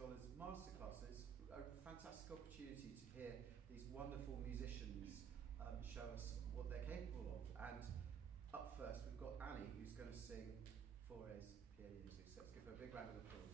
Scholars Masterclass. It's a fantastic opportunity to hear these wonderful musicians show us what they're capable of. And up first, we've got Annie, who's going to sing Fourier's PA music. So let's give her a big round of applause.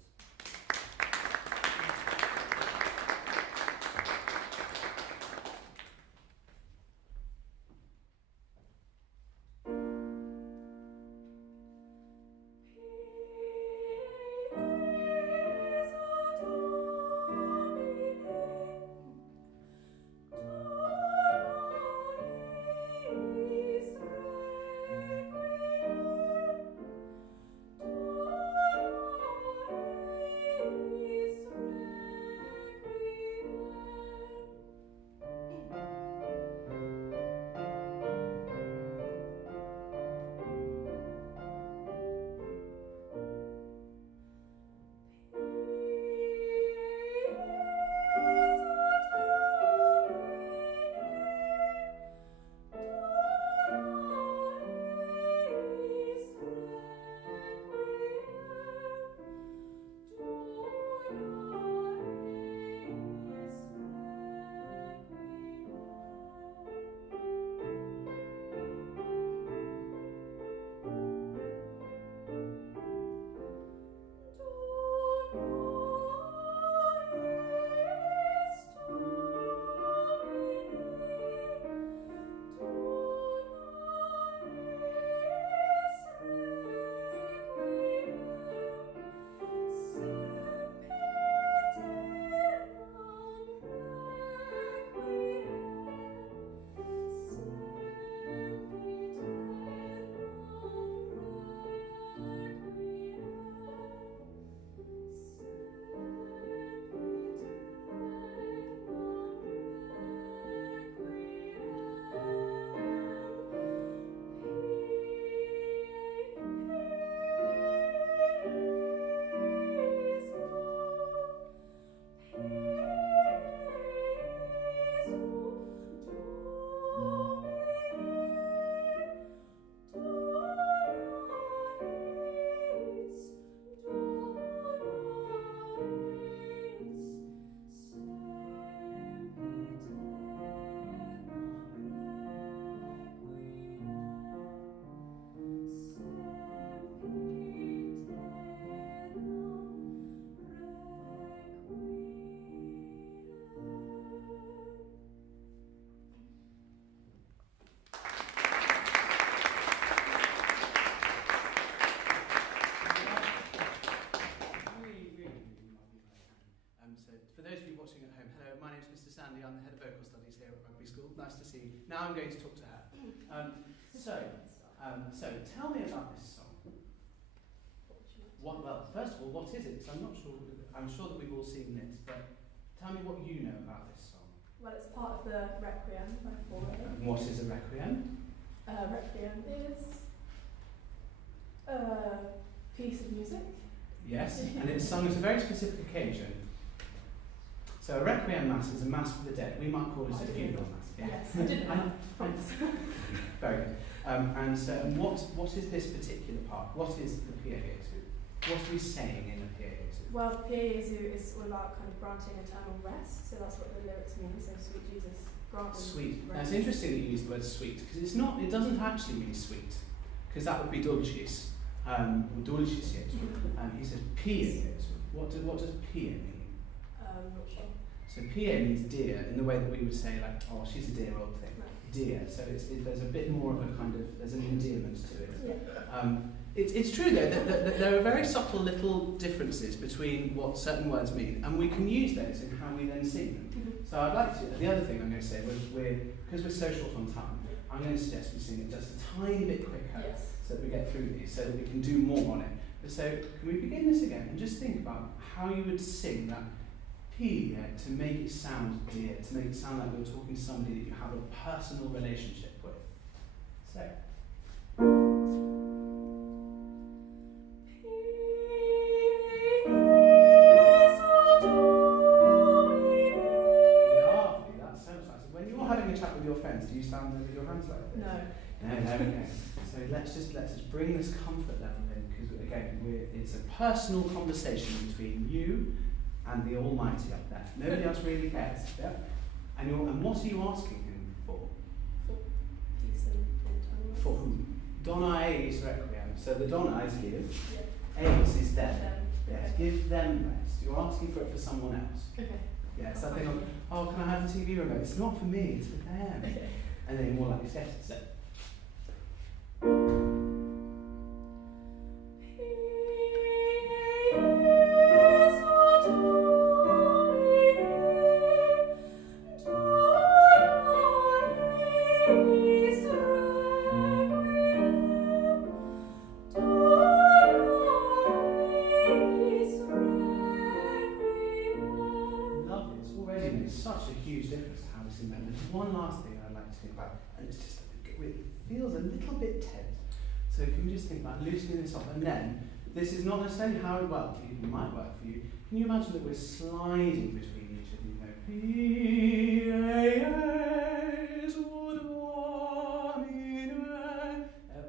I'm the head of vocal studies here at Rugby School. Nice to see you. Now I'm going to talk to her. So tell me about this song. Well, first of all, what is it? 'Cause I'm sure that we've all seen this, but tell me what you know about this song. Well, it's part of the Requiem by Fourier. And what is a requiem? Requiem is a piece of music. Yes, and it's sung at a very specific occasion. So a requiem mass is a mass for the dead. We might call it a funeral mass. Yeah. Yes, I didn't know. Very good. And what is this particular part? What is the PA Jesu? What are we saying in the PA Jesu? Well, the PA Jesu is all about kind of granting eternal rest, so that's what the lyrics mean. So sweet Jesus, grant me Sweet. rest. Now it's interesting that you use the word sweet, because it doesn't actually mean sweet, because that would be dulcis, or dulcis Jesu. He says PA Jesu. What does PA mean? Not sure. So PA means dear, in the way that we would say, like, oh, she's a dear old thing. Right. Dear. So there's a bit more of a kind of, there's an endearment to it. Yeah. It's true, though, that there are very subtle little differences between what certain words mean, and we can use those in how we then sing them. Mm-hmm. So I'd like to, the other thing I'm going to say, because we're so short on time, I'm going to suggest we sing it just a tiny bit quicker, Yes. so that we get through these, so that we can do more on it. But so, can we begin this again, and just think about how you would sing that P to make it sound dear, to make it sound like you're talking to somebody that you have a personal relationship with. So. Lovely, that's so nice. When you're having a chat with your friends, do you stand there with your hands like this? No. No, there we go. So let's just bring this comfort level in, because again, it's a personal conversation between you and the Almighty up there. Nobody else really cares. Yeah? And what are you asking him for? For peace and eternal rest. For whom? Dona eis requiem. So the Dona is give. Yeah. Eis is them. Them. Yes, Okay. give them rest. You're asking for it for someone else. Okay. Yes, I think, oh, can I have the TV remote? It's not for me, it's for them. Okay. And then more like this, yes, so. Lovely, it's already made such a huge difference to how we sing that. There's one last thing I'd like to think about, and it's just, it feels a little bit tense. So can we just think about loosening this up? And then, this is not necessarily how it works for you, it might work for you. Can you imagine that we're sliding between each of you?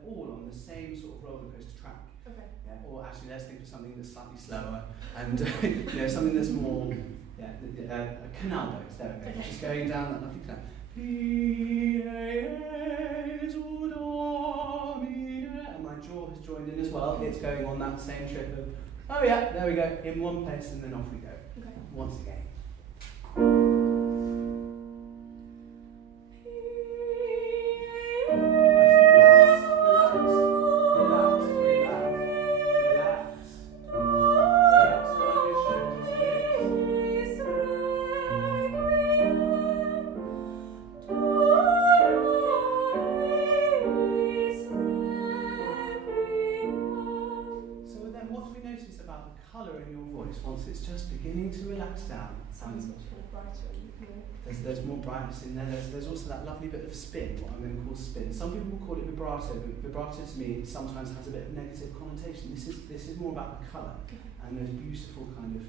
All on the same sort of roller coaster track. Okay. Yeah? Or actually, let's think of something that's slightly slower and something that's more, a canal boat. There we go. Okay. Just going down that lovely canal. And my jaw has joined in as well. It's going on that same trip of, oh yeah, there we go, in one place and then off we go. Okay. Once again. Once it's just beginning to relax down. Sounds much kind of brighter and There's more brightness in there. There's also that lovely bit of spin, what I'm going to call spin. Some people will call it vibrato, but vibrato to me sometimes has a bit of negative connotation. This is more about the colour and those beautiful kind of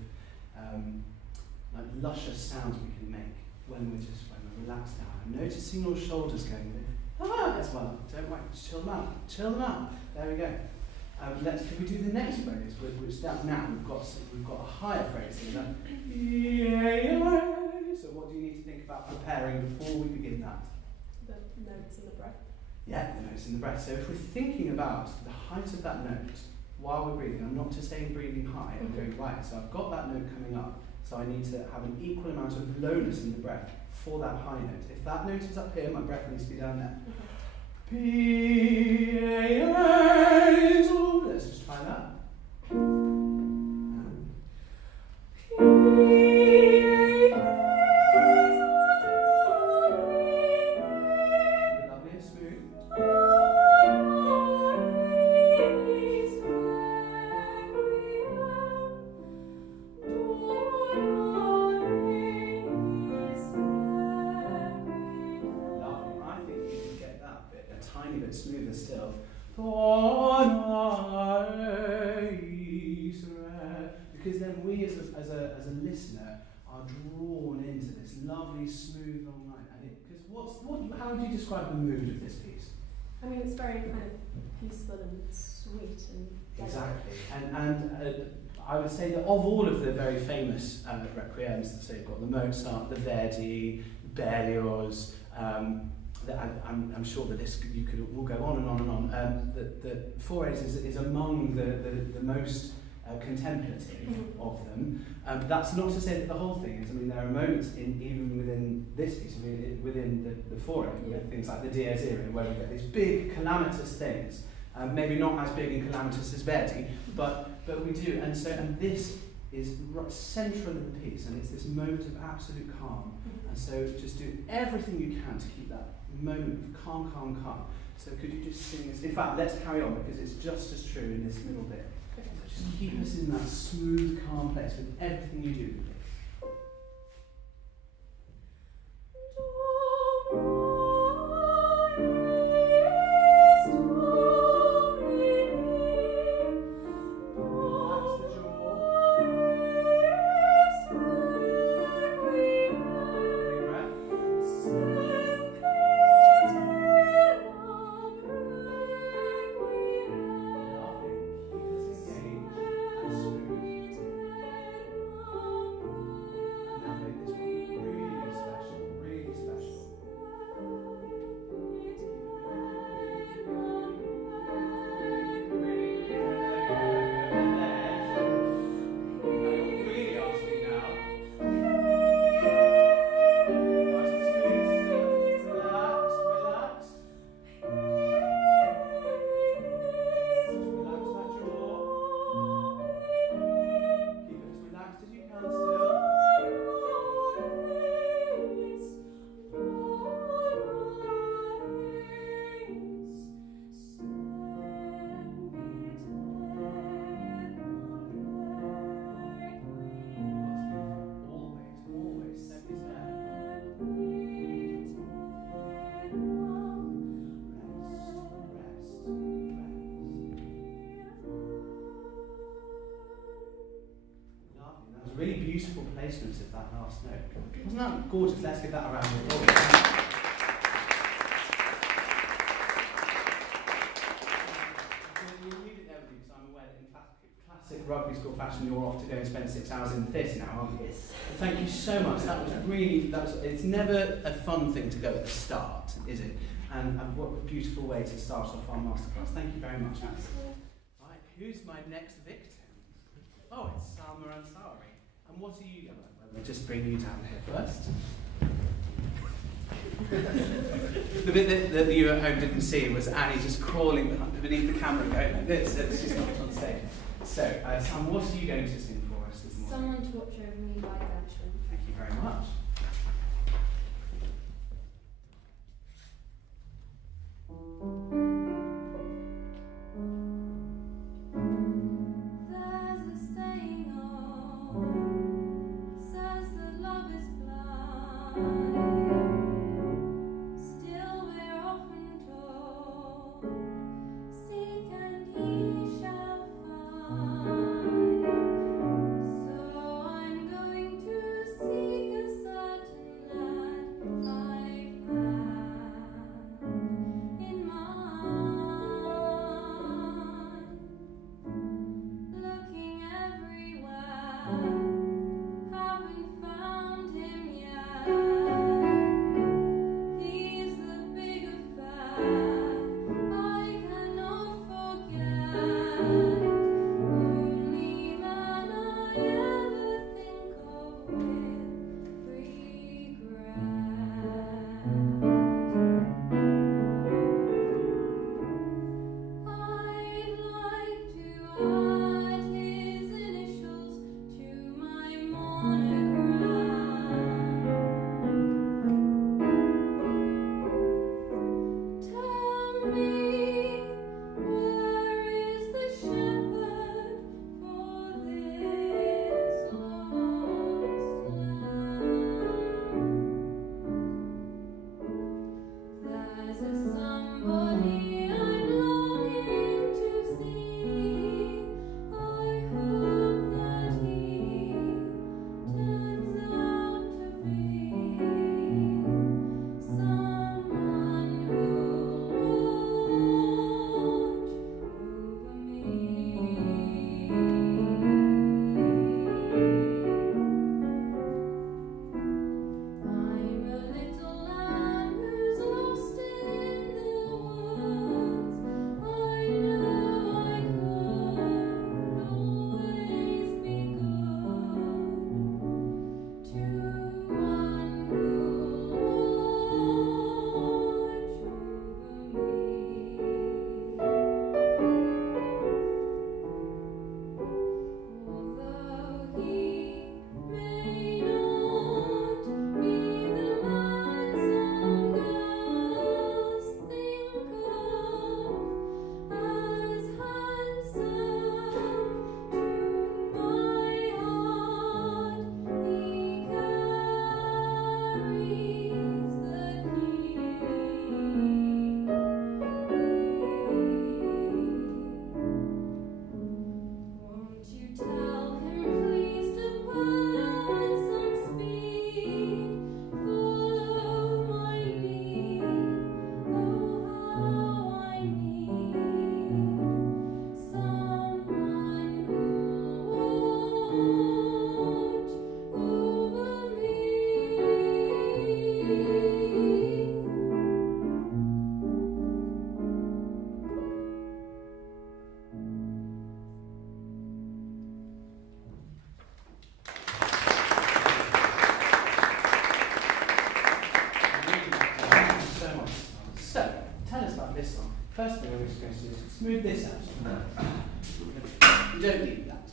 like luscious sounds we can make when we're relaxed down. And noticing your shoulders going as well. Don't worry, just chill them out. Chill them out. There we go. Can we do the next phrase? Which now we've got a higher phrase here. So what do you need to think about preparing before we begin that? the notes and the breath. Yeah, the notes in the breath. So if we're thinking about the height of that note while we're breathing, I'm not just saying breathing high, I'm going right. So I've got that note coming up. So I need to have an equal amount of lowness in the breath for that high note. If that note is up here, my breath needs to be down there. Let's just try that. Lovely and smooth. Lovely. I think you can get that bit a tiny bit smoother still. Because then we as a listener are drawn into this lovely smooth long line. Because how would you describe the mood of this piece? I mean, it's very kind of peaceful and sweet and Exactly. And I would say that of all of the very famous requiems, so you've got the Mozart, the Verdi, Berlioz, I'm sure that we'll go on and on and on. The Forays is among the most contemplative of them. But that's not to say that the whole thing is. I mean, there are moments even within this piece, within the Foray, with things like the Dies Irae, where we get these big calamitous things. Maybe not as big and calamitous as Verdi, but we do. And this is central in the piece, and it's this moment of absolute calm. And so just do everything you can to keep that moment of calm, calm, calm. So could you just sing this? In fact, let's carry on because it's just as true in this middle bit. So just keep us in that smooth, calm place with everything you do. beautiful placement of that last note. Wasn't that gorgeous? Let's give that a round of applause. Classic Rugby School fashion, you're off to go and spend 6 hours in the theatre now, aren't you? Yes. Thank you so much. It's never a fun thing to go at the start, is it? And what a beautiful way to start off our masterclass. Thank you very much, Alison. Right, who's my next victim? Oh, it's Salma Ansari. And what are you going to do? We'll just bring you down here first. The bit that you at home didn't see was Annie just crawling beneath the camera going like this. She's not on stage. So, Sam, what are you going to sing for us this morning? Someone to Watch Over Me by Gershwin. Thank you very much. First thing I'm just going to do is smooth this out. You don't need that.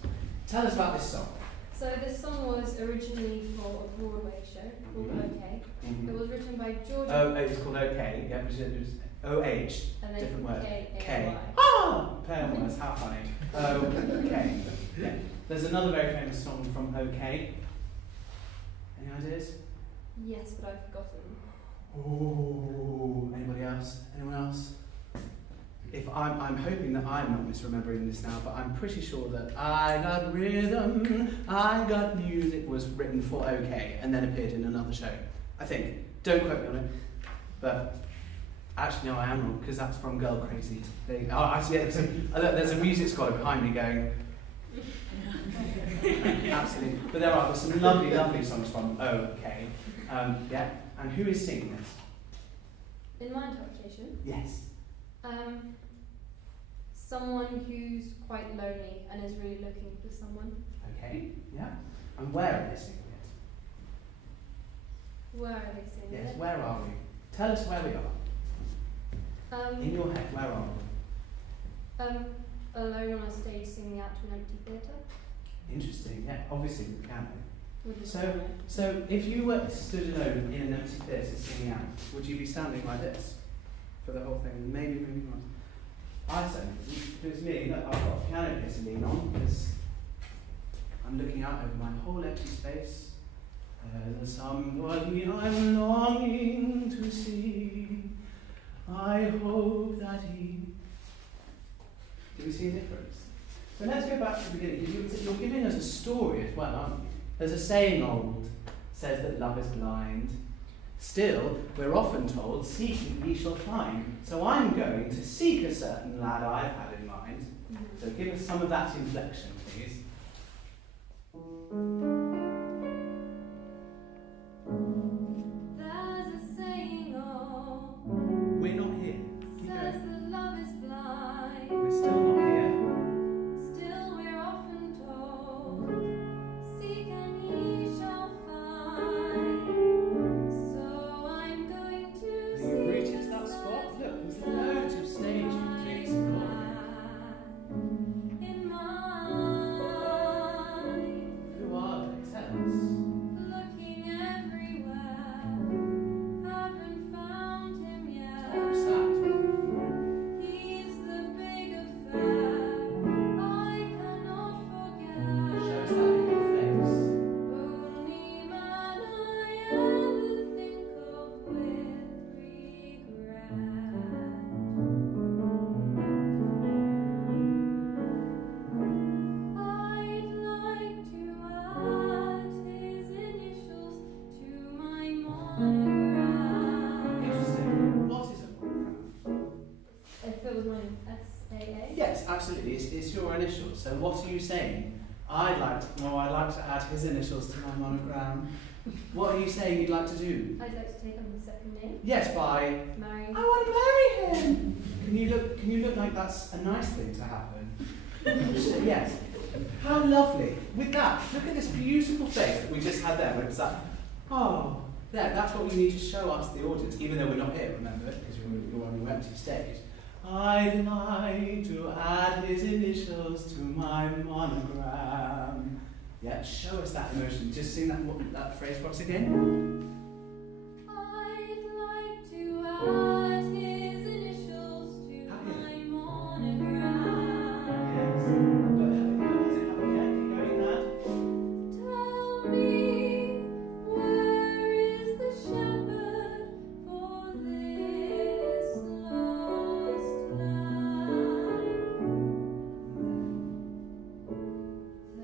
Tell us about this song. So this song was originally for a Broadway show called OK. It was written by George. Oh, it was called OK. Yeah, it was O-H. And then different word. K-A-Y. Ah! Play on words. How funny. OK. Yeah. There's another very famous song from OK. Any ideas? Yes, but I've forgotten. Oh, anybody else? Anyone else? If I'm hoping that I'm not misremembering this now, but I'm pretty sure that I Got Rhythm, I Got Music was written for OK and then appeared in another show. I think. Don't quote me on it. But actually, no, I am wrong, because that's from Girl Crazy. Look, there's a music scholar behind me going... Absolutely. But there's some lovely, lovely songs from OK. Yeah. And who is singing this? In my interpretation? Yes. Someone who's quite lonely and is really looking for someone. Okay, yeah. And where are they singing it? Where are they singing it? Yes, where are we? Tell us where we are. In your head, where are we? Alone on a stage singing out to an empty theatre. Interesting, yeah. Obviously with the piano. With the piano. So if you were stood alone in an empty theatre singing out, would you be standing like this for the whole thing? Maybe moving on. I certainly, if it was me, look, I've got a piano here to lean on because I'm looking out over my whole empty space. There's somebody I'm longing to see. I hope that he... Do we see a difference? So let's go back to the beginning, because you're giving us a story as well, aren't you? There's a saying old, says that love is blind. Still, we're often told, seeking ye shall find. So I'm going to seek a certain lad I've had in mind. So give us some of that inflection, please. There's a saying old, We're not here. says that love is blind. We're still not here. Still we're often told, seek and ye shall find. So I'm going to seek You've reached that spot. Look, there's loads of stage you can explore. in mind, Who are they? Tell us. looking everywhere, haven't found him yet. What's that? He's the big affair I cannot forget. Shows that in your face. Only man I ever think of with regret. I'd like to add his initials to my monogram. Interesting. What is a monogram? If it was my SAA? Yes, absolutely. It's your initials. So what are you saying? I'd like to add his initials to my monogram. What are you saying you'd like to do? I'd like to take on the second name. Yes, by Marry. I want to marry him. Can you look like that's a nice thing to happen? Yes. How lovely. With that, look at this beautiful face that we just had there. It's like, oh, there. That's what we need to show us, the audience, even though we're not here. Remember, because you're on your empty stage. I'd like to add his initials to my monogram. Yeah, show us that emotion. Just sing that phrase for us again. I'd like to add his initials to my monogram. Yes. But has it happened yet? Keep going that. Tell me, where is the shepherd for this lost lamb?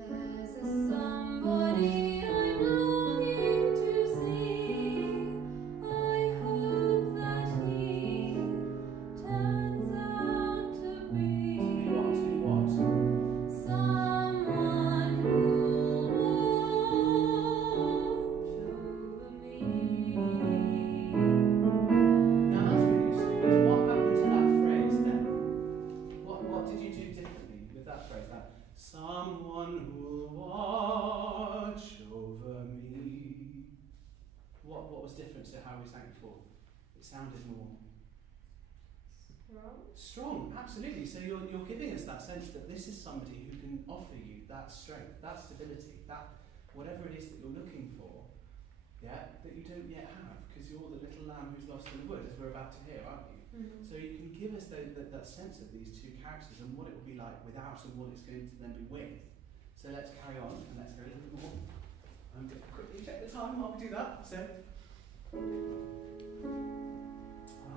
There's a somebody I'm longing to see. I hope that he turns out to be What? someone who'll watch over me. Now that's really interesting. What happened to that phrase then? What did you do differently with that phrase? That someone who'll watch over me. What was different to how we sang before? It sounded more strong, absolutely. So you're giving us that sense that this is somebody who can offer you that strength, that stability, that whatever it is that you're looking for, yeah, that you don't yet have, because you're the little lamb who's lost in the wood, as we're about to hear, aren't you? So you can give us that sense of these two characters and what it will be like without and what it's going to then be with. So let's carry on and let's go a little bit more. I'm going to quickly check the time while we do that. So,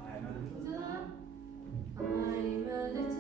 I'm a little lamb. I'm a little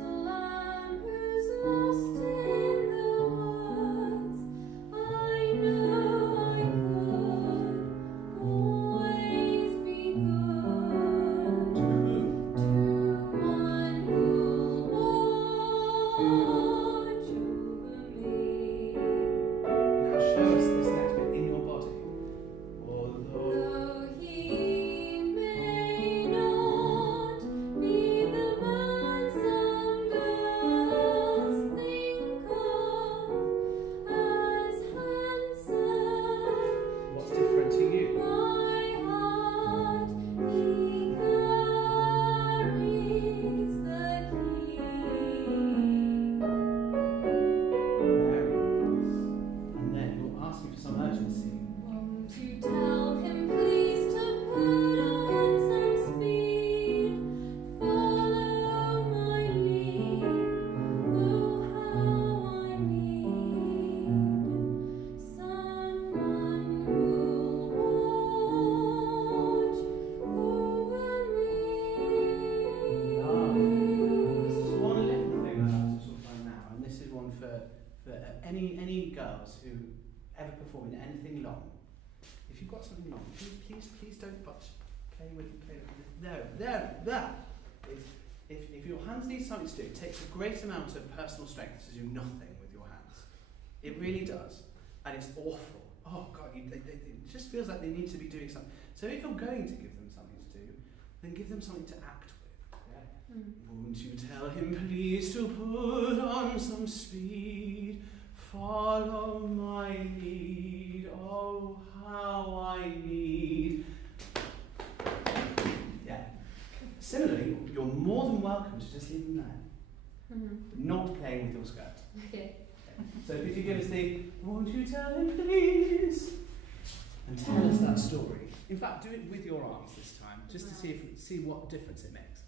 play with it. There. If your hands need something to do, it takes a great amount of personal strength to do nothing with your hands. It really does. And it's awful. Oh God, it just feels like they need to be doing something. So if you're going to give them something to do, then give them something to act with. Yeah? Won't you tell him please to put on some speed, follow my lead, oh how I need. Yeah. Similarly, you're more than welcome to just leave them there, but not playing with your skirt. Okay. So could you give us the, won't you tell him please? And tell us that story. In fact, do it with your arms this time, just to see what difference it makes.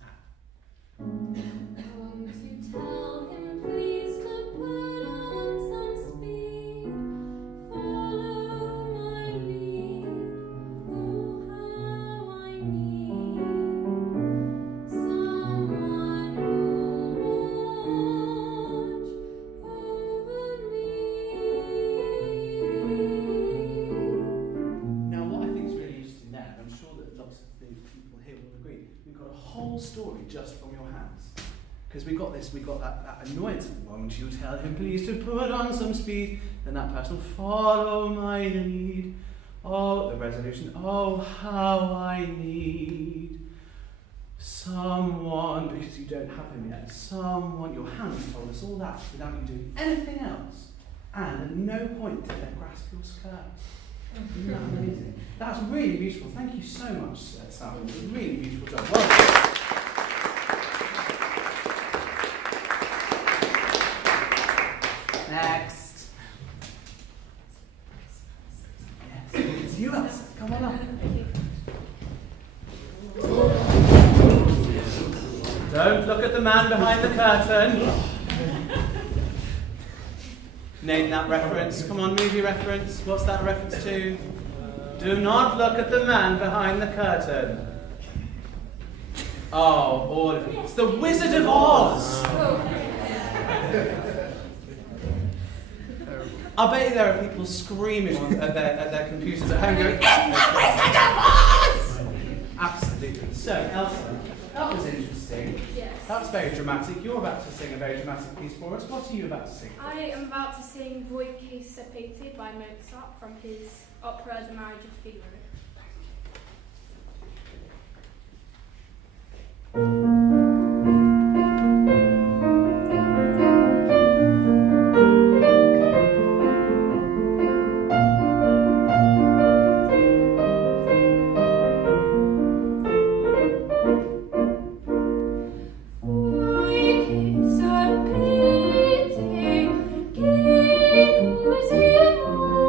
Won't you tell him please to put on some speed, follow my lead, oh how I need someone who'll watch over me. Now what I think is really interesting there, and I'm sure that lots of the people here will agree, we've got a whole story just from your hands. Because we got that annoyance. Won't you tell him please to put on some speed? Then that person will follow my lead. Oh, the resolution. Oh, how I need someone, because you don't have him yet. Someone, your hands told us all that without you doing anything else. And at no point did they grasp your skirt. Isn't that amazing? That's really beautiful. Thank you so much, Sam. It was a really beautiful job. Well done. Next. Yes, it's you, Elsa. Come on up. Don't look at the man behind the curtain. Name that reference. Come on, movie reference. What's that reference to? Do not look at the man behind the curtain. Oh, all of it. It's the Wizard of Oz. I bet you there are people screaming at their computers at home going, "It's the Wizard of Oz!" Absolutely. So, Elsa, that was interesting. Yes. That's very dramatic. You're about to sing a very dramatic piece for us. What are you about to sing? I am about to sing Voi che sapete by Mozart from his opera The Marriage of Figaro. Così amor,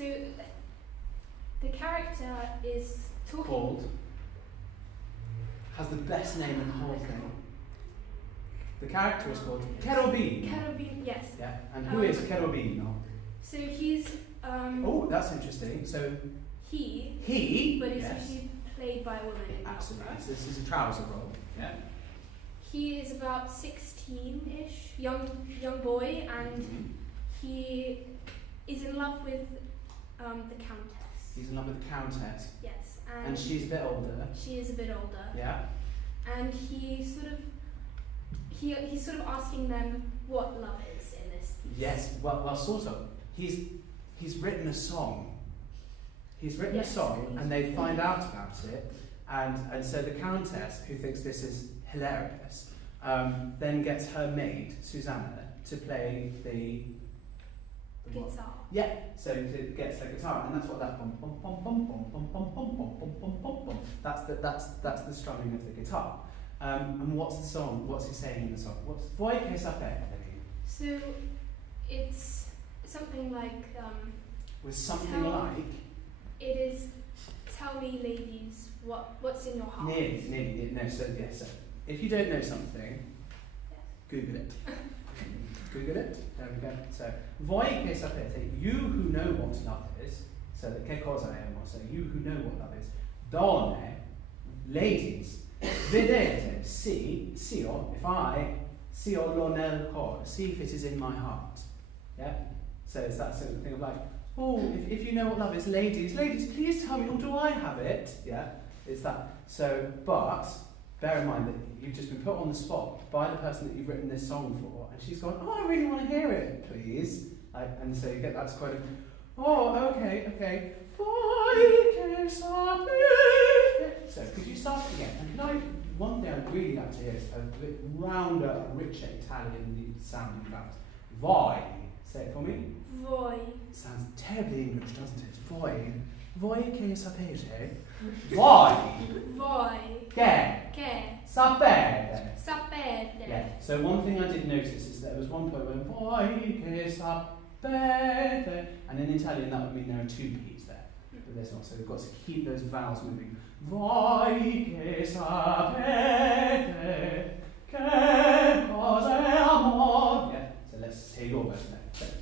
So the character is talking. Called. Has the best name in the whole thing. The character is called Cherubino. Cherubino, yes. Yeah, and who is Cherubino? So he's. Oh, that's interesting. So he. But it's yes. usually played by a woman. In the Absolutely. opera. So this is a trouser role. Yeah. He is about 16-ish, young boy, and he is in love with the countess. He's in love with the countess. Yes, And she's a bit older. She is a bit older. Yeah. And he's sort of asking them what love is in this piece. Yes. Well, sort of. He's written a song. He's written a song, and they find out about it, and so the countess, who thinks this is hilarious, then gets her maid Susanna to play the guitar. Yeah, so it gets the guitar, and that's what that bum bum bum bum bum bum bum bum bum bum bum bum bum. That's the strumming of the guitar. And what's the song? What's he saying in the song? What's Voi che sapete? So it's something like Was something like it is. Tell me, ladies, what's in your heart? nearly. No, so yeah. So if you don't know something, Google it. Google it. There we go. So, voi che sapete, you who know what love is. So, che cosa è amore? So, you who know what love is. Donne, ladies, vedete, see, if I, see lo nel cor, see if it is in my heart. Yeah? So, it's that sort of thing of like, oh, if you know what love is, ladies, please tell me, or do I have it? Yeah? It's that. So, but, bear in mind that you've just been put on the spot by the person that you've written this song for, and she's gone, oh, I really want to hear it, please. And so you get that's quite a, oh, okay. So could you start again? And can I, one thing I'd really like to hear is a bit rounder, richer Italian sounding vowels. Voi, say it for me. Voi. Sounds terribly English, doesn't it? Voi che sapete? Voi. Che sapete. Yeah. So one thing I did notice is there was one point when voi che sapete, and in Italian that would mean there are two P's there, but there's not. So we've got to keep those vowels moving. Voi che sapete che cos'è amore. Yeah. So let's hear your version there.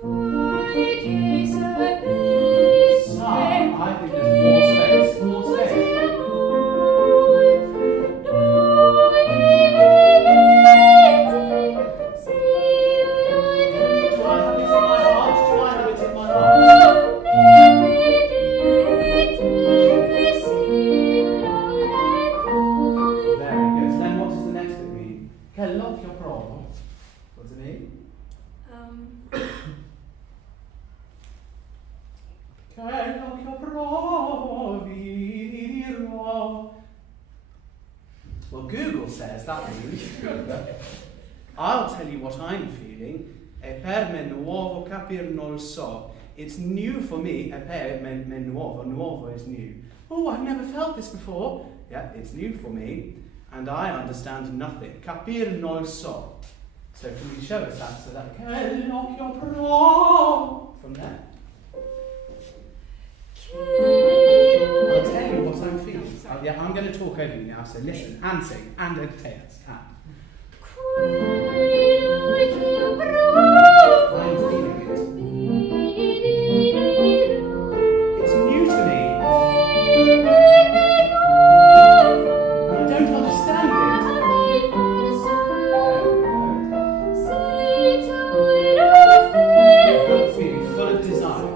Voi che sapete I think there's more space. Well, Google says that means I'll tell you what I'm feeling. E per me nuovo capir non so. It's new for me. E per me nuovo. Nuovo is new. Oh, I've never felt this before. Yeah, it's new for me, and I understand nothing. Capir non so. So can you show us that? So that from there. I'll tell you what I'm feeling. Yeah, I'm going to talk over you now, so listen and sing and entertain us. I'm feeling it. It's new to me. And I don't understand it. I'm feeling full of desire.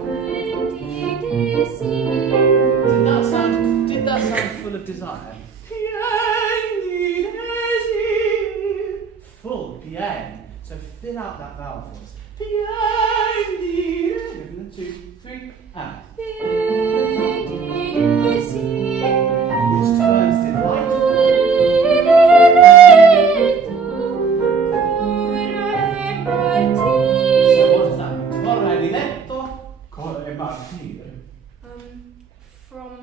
Did that sound full of desire? Full, bien. So fill out that vowel for us. Bien. 1, 2, 3, and. Which turns delight. So what does that mean? Torre di letto, core martire. From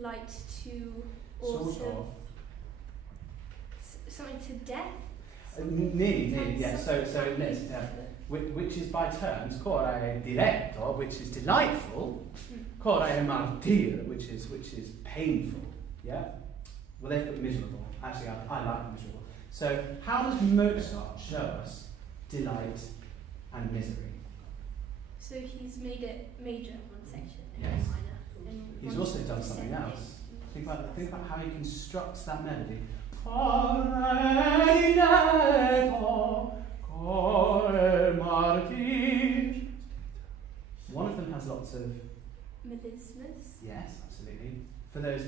light to Sort also of. something to death. Nearly, yeah. So let's which is by terms, cor è diretto, which is delightful, cor è martir, which is painful. Yeah? Well, they've put miserable. Actually, I like miserable. So, how does Mozart show us delight and misery? So he's made it major in one section and Yes. minor in He's one also done something descending. else. Think about how he constructs that melody. Cor è diretto, cor è martir. One of them has lots of Melismas. yes, absolutely. For those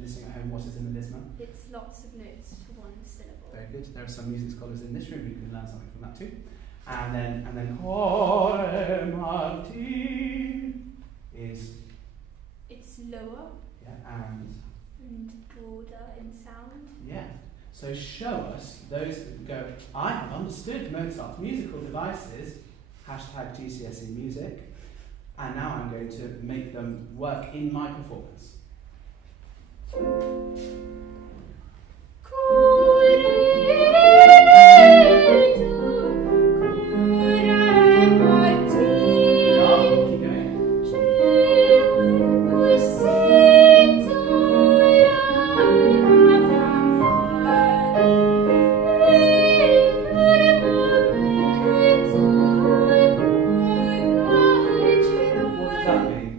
listening at home, what is a melisma? It's lots of notes for one syllable. Very good. There are some music scholars in this room who can learn something from that too. And then cor è martir is It's lower and broader in sound. yeah. So show us those that go, I have understood Mozart's musical devices, hashtag GCSE music, and now I'm going to make them work in my performance. Keep going.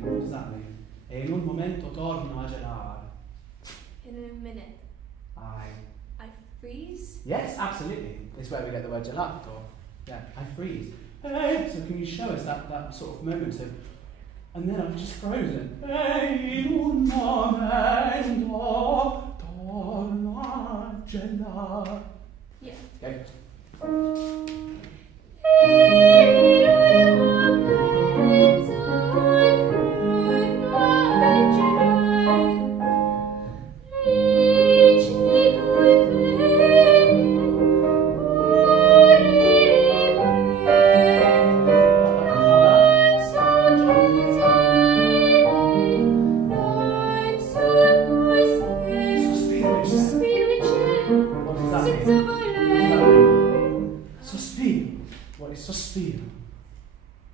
What does that mean? E in un momento torno a gelare. In a minute, I freeze. Yes, absolutely. It's where we get the word gelato. Yeah, I freeze. Hey, so can you show us that sort of moment of, and then I'm just frozen. Hey, un momento torno a gelare. Yeah. Okay. Sospiro. What is sospiro?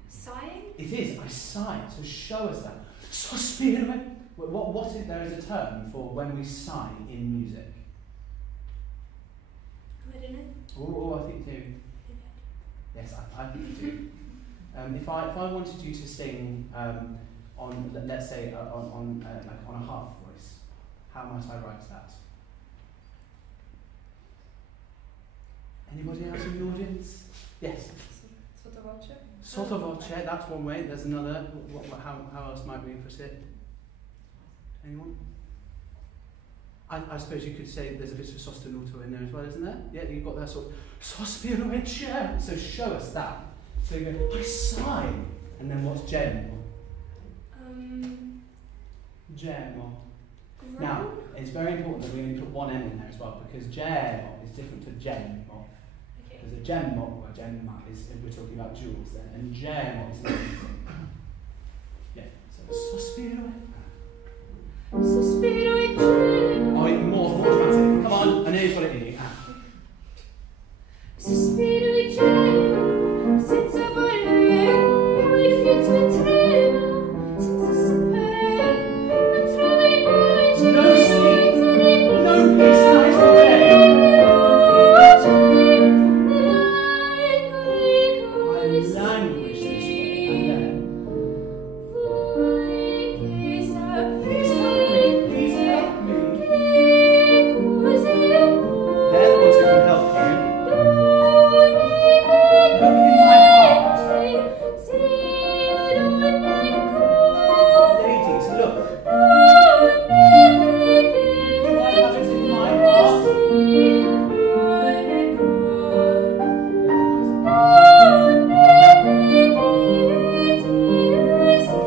Sighing? It is. I sigh. So show us that. Sospiro. What is there is a term for when we sigh in music? I don't know. Oh, I think you do. Yes, I think you do. If I wanted you to sing on, let's say, on a half voice, how might I write that? Anybody else in the audience? Yes. Sottovoce. Sottovoce, that's one way. There's another. How else might we put it? Anyone? I suppose you could say there's a bit of sostenuto in there as well, isn't there? Yeah, you've got that sort of sospiro e gemo. So show us that. So you go, I sigh. And then what's gemo? Gemo. Groan? Now, it's very important that we only put one M in there as well, because gemo is different to gemo. Okay. Because a gemmo, or gemma, is, we're talking about jewels then, and gemo is everything. Yeah, so sospiro. Sospiro e gemo. Oh, even more dramatic. Come on, I know you've got it in you. Sospiro e gemo, senza voler, poi il fiuto e trema, senza saper, ma trovo i baci No e sleep, te no peace, night or day. I languish this way, and then, please help me. They're the ones who can help you. Look in my heart. Ladies, look. Do I have it in my heart?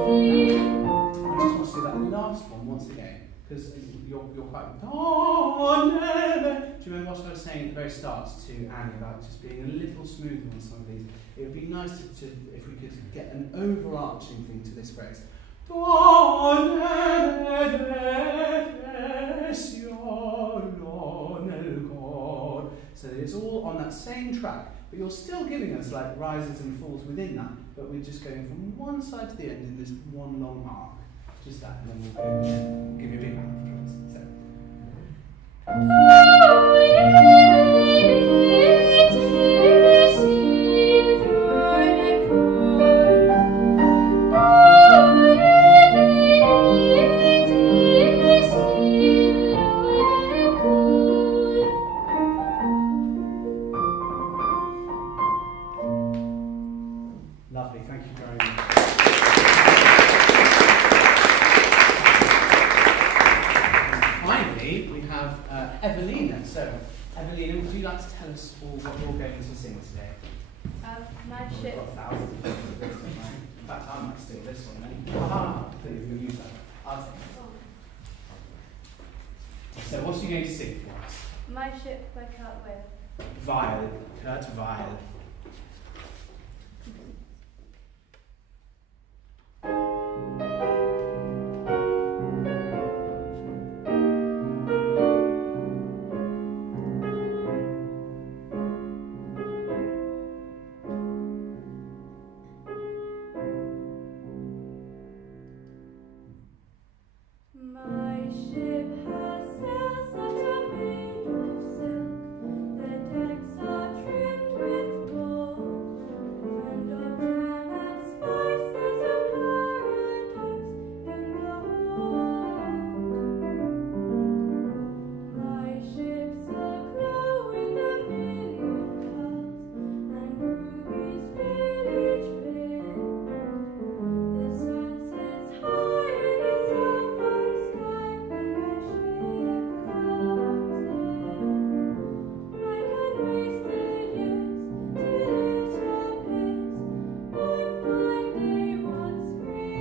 I just want to do that last one once again, because you're quite. Oh, never. Do you remember what I was saying at the very start to Annie about just being a little smoother on some of these? It would be nice to if we could get an overarching thing to this phrase. So that it's all on that same track. But you're still giving us like rises and falls within that, but we're just going from one side to the end in this one long arc. Just that, and then we'll go again. Give you a big round of applause. So. Lovely, thank you very much. Finally, we have Evelina. So, Evelina, would you like to tell us all what you're going to sing today? My We've ship. got thousands of things to this one, right? In fact, I might steal this one, then. Ah, please, we'll use that. I'll sing. So, what are you going to sing for us? My ship by Kurt Weill. Weill, Kurt Weill. My ship has sails that are made of silk. The decks are trimmed with gold, and of jam and spice there's a paradise in the hold. My ship's aglow with a million pearls, and rubies fill each bin. The sun sits high in its sapphire sky when my ship comes in. I can waste the years till it appears one fine day, one spring.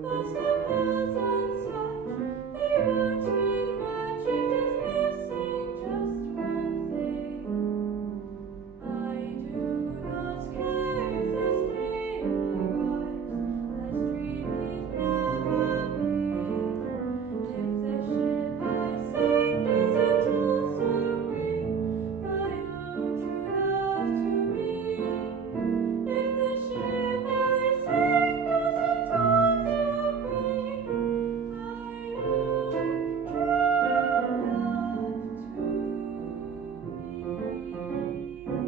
But the pearls and such, they won't mean much if there's missing just one thing. I do not care if this day arrives as dream it never be. If the ship I sing doesn't also bring my own true love to me. If the ship I sing doesn't also bring my own true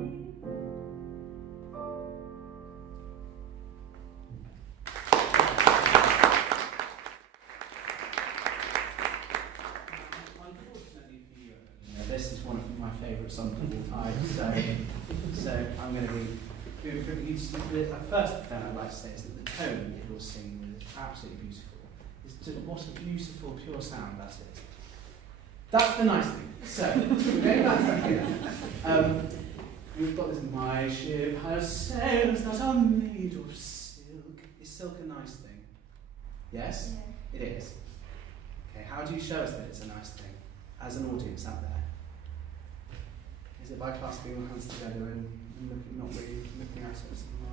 Unfortunately for you, this is one of my favourite songs of all time, so I'm going to be... First thing I'd like to say is that the tone that you're singing with is absolutely beautiful. It's just, what a beautiful, pure sound that is. That's the nice thing. So, we're going back to that again. We've got this, my ship has sails that are made of silk. Is silk a nice thing? Yes? It is. Okay, how do you show us that it's a nice thing as an audience out there? Is it by clasping your hands together and not really looking at us?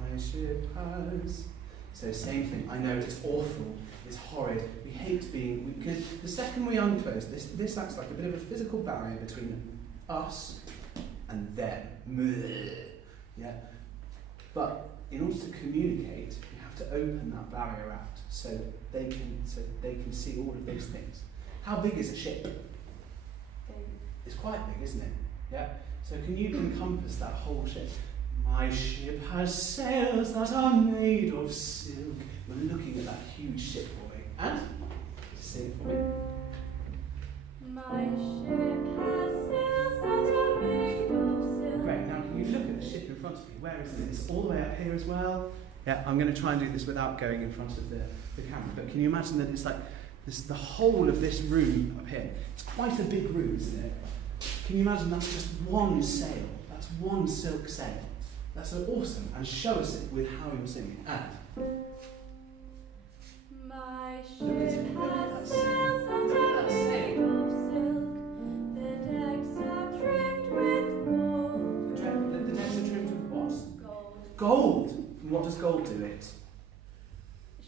My ship has. So same thing. I know it's awful. It's horrid. We hate being. Because the second we unclose this acts like a bit of a physical barrier between us and them. Yeah. But in order to communicate, you have to open that barrier out so they can see all of those things. How big is a ship? It's quite big, isn't it? Yeah. So can you encompass that whole ship? My ship has sails that are made of silk. You're looking at that huge ship for me. And say it for me. My ship has sails that are made of silk. Great. Now can you look at the ship in front of me? Where is it? It's all the way up here as well. Yeah, I'm going to try and do this without going in front of the camera. But can you imagine that it's like this, the whole of this room up here? It's quite a big room, isn't it? Can you imagine that's just one sail? That's one silk sail. That's so awesome. And show us it with how you're singing. And my ship has sails that are made of silk. The decks are trimmed with gold. the decks are trimmed with what? Gold. Gold. And what does gold do?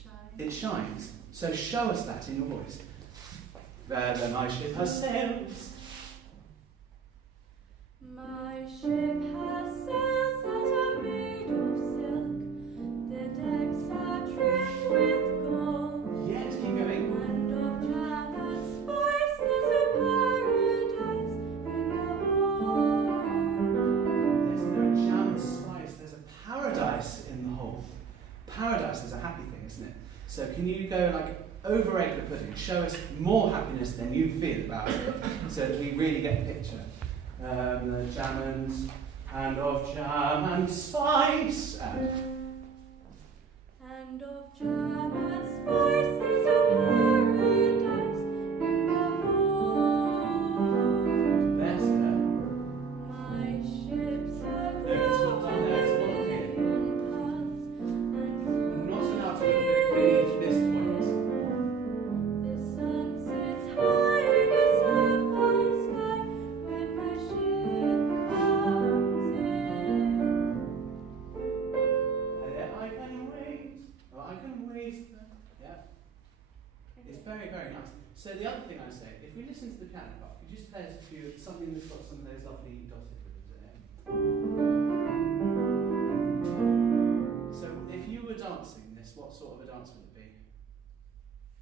Shine. It shines. So show us that in your voice. My ship has sails. My ship has sails paradise is a happy thing, isn't it? So can you go like over regular pudding, show us more happiness than you feel about it, so that we really get the picture. The jam and of jam and spice And of jam and spice is a paradise in the hold. better. My ships are No, it's not done there, it's not here. Not allowed to look beneath this point. The sun sits high in the sapphire sky when my ship comes in. I can wait. Oh, I can wait. Yeah. It's very, very nice. So the other thing I say, if we listen to the piano part, could you just play us a few, something that's got some of those lovely dotted rhythms in it? So if you were dancing this, what sort of a dance would it be?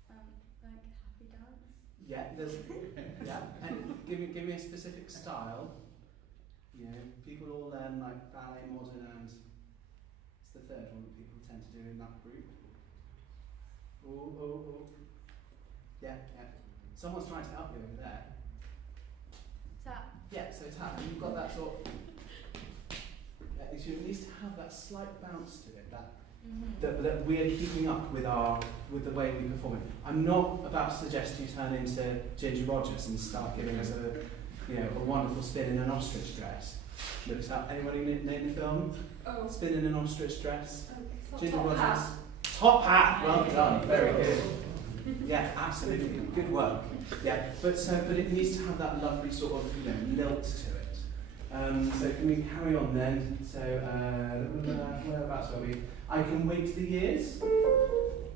Like happy dance. Yeah, and give me a specific style. You know, people all learn like ballet, modern, and it's the third one that people tend to do in that group. Oh. Yeah. Someone's trying to help you over there. Tap. Yeah, so tap, you've got that sort of, you should at least have that slight bounce to it, that we're keeping up with the way we perform it. I'm not about to suggest you turn into Ginger Rogers and start giving us a wonderful spin in an ostrich dress. Looks up. Anybody name the film? Oh. Spin in an ostrich dress. It's Ginger not Rogers. hat. Top hat. Well done. Very good. Yeah, absolutely. Good work. Yeah, but it needs to have that lovely sort of lilt to it. So can we carry on then? So whereabouts are we? I can wait the years.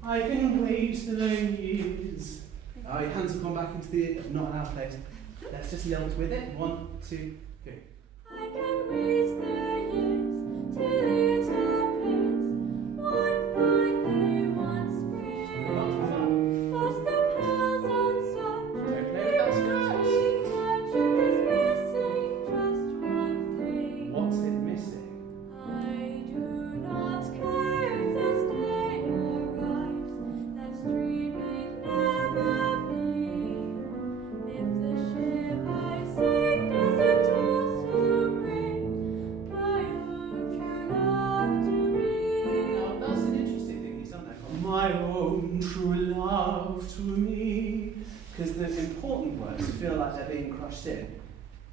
I can wait the years. Your hands have gone back into the not allowed place. Let's just lilt with it. 1, 2, 3. I can wait the years till it appears one fine day, one spring. But the pearls unsucked, Don't play with that skirt. handkerchief is missing just one thing. What's it missing? I do not care if this day arrives, that stream may never be. If the ship I sing doesn't also bring my own true love to me. Now that's an interesting thing he's done there. My own true love to me. Because the important words feel like they're being crushed in.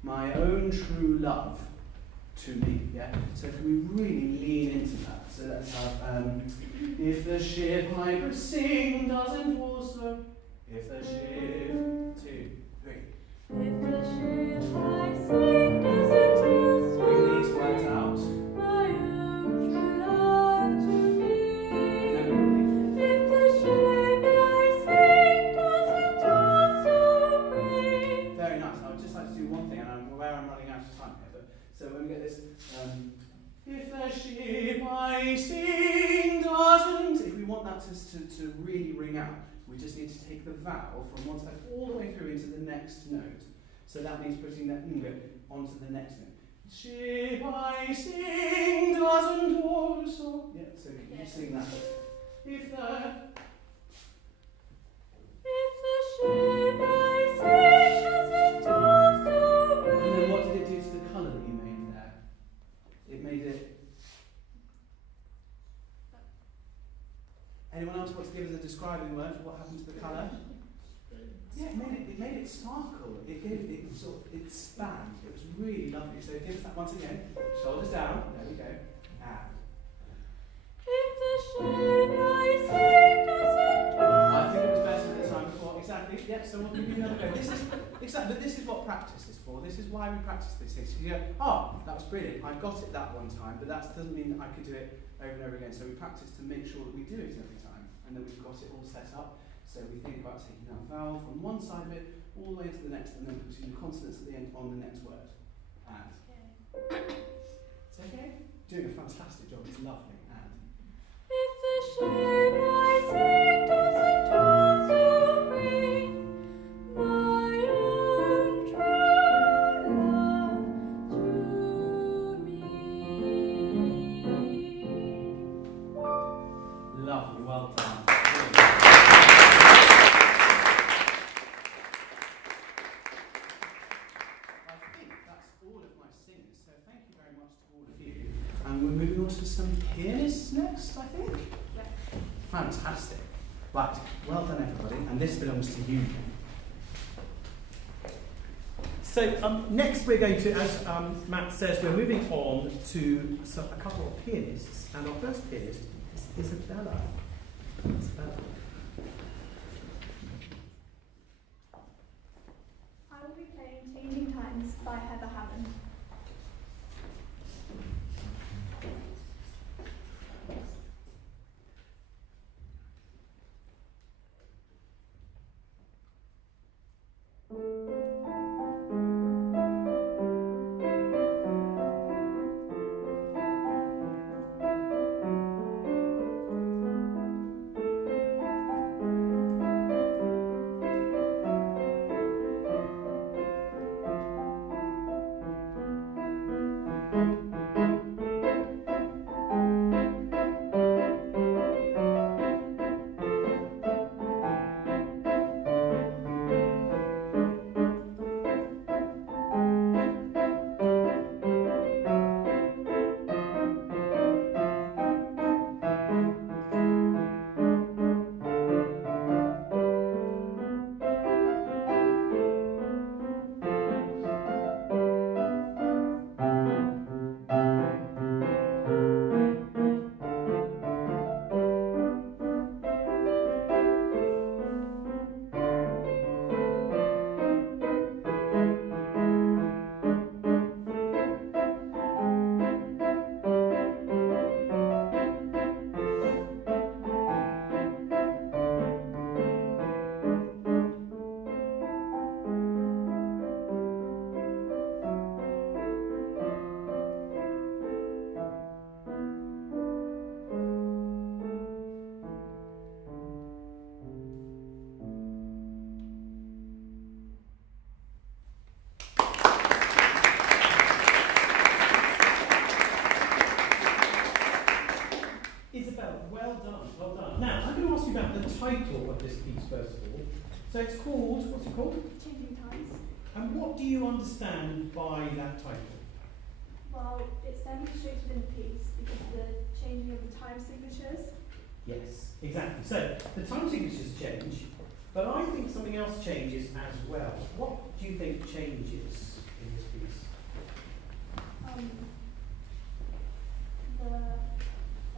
My own true love to me. Yeah? So can we really lean into that? So let's have if the ship I sing doesn't also. If the ship 2, 3. If the ship I sing doesn't also Bring these words out. my own true love to me. Memory. If the ship I sing doesn't also bring. Very nice. I would just like to do one thing, and I'm aware I'm running out of time here. But so when we get this, if the ship I sing doesn't, if we want that to really ring out, we just need to take the vowel from one side all the way through into the next note. So that means putting that onto the next note. Ship I sing doesn't also. Yeah. So can you sing that? If the ship I sing doesn't also And then bring. what did it do to the colour that you made there? It made it. Anyone else want to give us a describing word for what happened to the colour? Yeah, it made it sparkle. It spanned. It was really lovely. So give us that once again. Shoulders down. There we go. And If the ship I sing doesn't I think it was better than the time before. Exactly. Yeah. So we'll give you another go. This is what practice is for. This is why we practice these things. You go, that was brilliant. I got it that one time, but that doesn't mean that I could do it over and over again. So we practice to make sure that we do it every time, and that we've got it all set up. So we think about taking that vowel from one side of it all the way to the next, and then putting the consonants at the end on the next word. And it's okay. Doing a fantastic job. It's lovely. And If the ship I sing doesn't also bring my own true love to me. Lovely, well done. I think that's all of my singers, so thank you very much to all of you. And we're moving on to some pianists next, I think. Fantastic. Right, well done everybody, and this belongs to you. So next we're going to, as Matt says, we're moving on to a couple of pianists, and our first pianist is Isabella. Isabella. I will be playing Changing Times by Heather Hammond. About the title of this piece first of all. So it's called, what's it called? Changing Times. And what do you understand by that title? Well, it's demonstrated in the piece because of the changing of the time signatures. Yes, exactly. So the time signatures change, but I think something else changes as well. What do you think changes in this piece?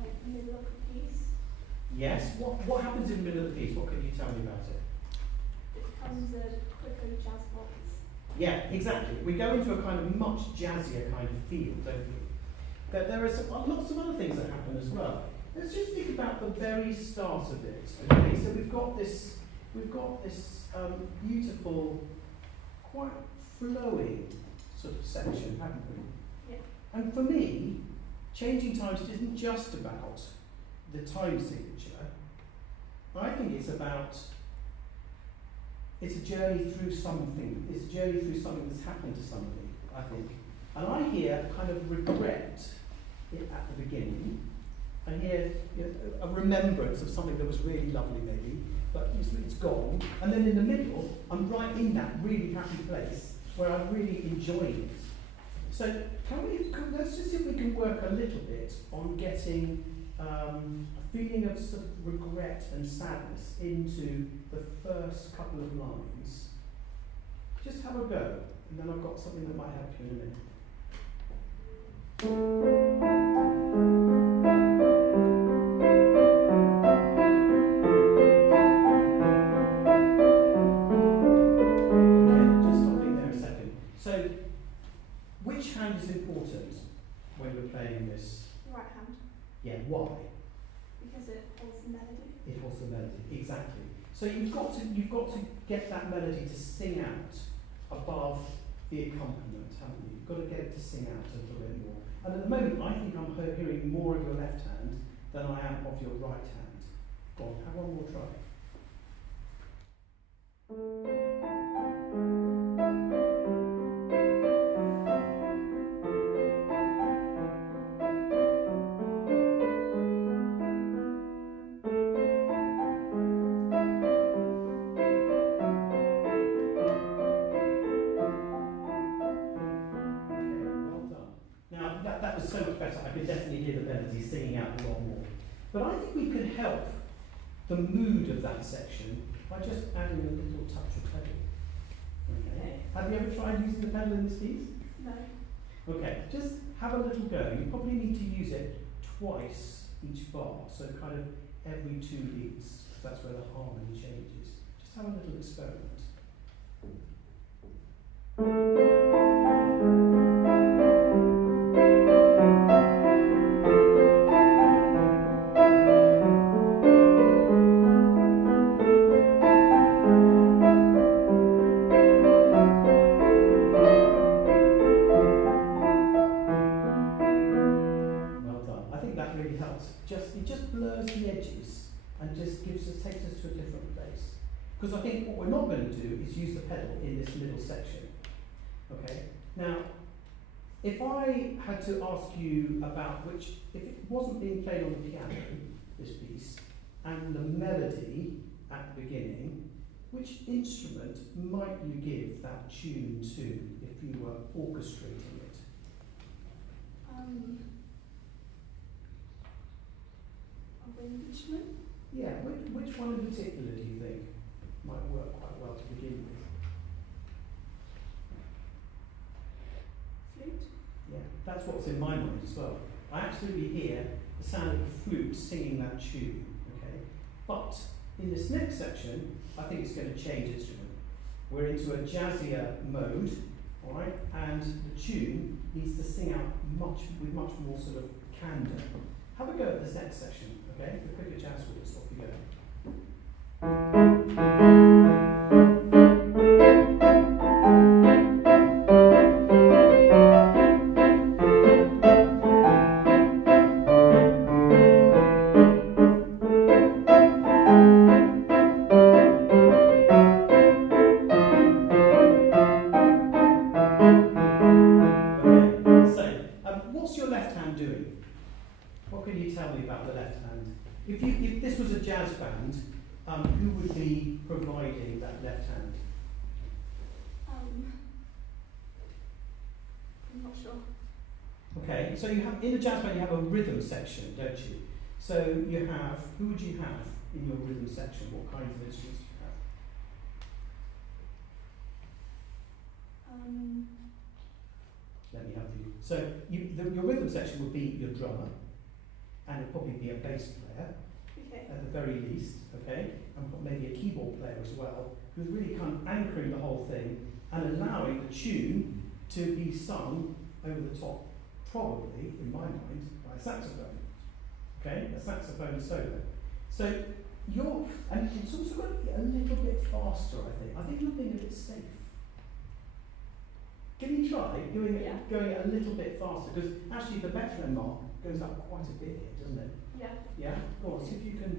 The middle of the piece. Yes. What happens in the middle of the piece? What can you tell me about it? It becomes a quicker jazz waltz. Yeah, exactly. We go into a kind of much jazzier kind of feel, don't we? But there are lots of other things that happen as well. Let's just think about the very start of it. Okay, so we've got this beautiful, quite flowing sort of section, haven't we? Yeah. And for me, Changing Times isn't just about the time signature. I think it's a journey through something. It's a journey through something that's happened to somebody, I think. And I hear kind of regret at the beginning. I hear a remembrance of something that was really lovely maybe, but it's gone. And then in the middle, I'm right in that really happy place where I'm really enjoying it. So let's just see if we can work a little bit on getting a feeling of sort of regret and sadness into the first couple of lines. Just have a go, and then I've got something that might help you in a minute. Okay, just stopping there a second. So, which hand is important when we're playing this? Right hand. Yeah, why? Because it holds the melody. It holds the melody, exactly. So you've got to get that melody to sing out above the accompaniment, haven't you? You've got to get it to sing out a little bit more. And at the moment, I think I'm hearing more of your left hand than I am of your right hand. Go on, have one more try. But I think we can help the mood of that section by just adding a little touch of pedal. Okay. Have you ever tried using the pedal in this piece? No. Okay, just have a little go. You probably need to use it twice each bar, so kind of every 2 beats, because that's where the harmony changes. Just have a little experiment. It just blurs the edges and just takes us to a different place. Because I think what we're not going to do is use the pedal in this middle section. Okay. Now, if I had to ask you about if it wasn't being played on the piano, this piece, and the melody at the beginning, which instrument might you give that tune to if you were orchestrating it? A wind instrument? Yeah, which one in particular do you think might work quite well to begin with? Flute? Yeah, that's what's in my mind as well. I absolutely hear the sound of the flute singing that tune, okay? But in this next section, I think it's going to change instrument. We're into a jazzier mode, all right? And the tune needs to sing out with much more sort of candour. Have a go at this next section, okay? The quicker jazz chords, off you go. What's your left hand doing? What can you tell me about the left hand? If this was a jazz band, who would be providing that left hand? I'm not sure. Okay, so you have in a jazz band you have a rhythm section, don't you? So you have, who would you have in your rhythm section? What kinds of instruments do you have? Let me help you. So your rhythm section would be your drummer, and it'd probably be a bass player, Okay. at the very least, okay? And maybe a keyboard player as well, who's really kind of anchoring the whole thing and allowing the tune to be sung over the top, probably, in my mind, by a saxophone. Okay? A saxophone solo. So and it's also got to be a little bit faster, I think. I think you're being a bit safe. Can you try going a little bit faster? Because actually the metronome mark goes up quite a bit here, doesn't it? Yeah. Yeah? Go on, see if you can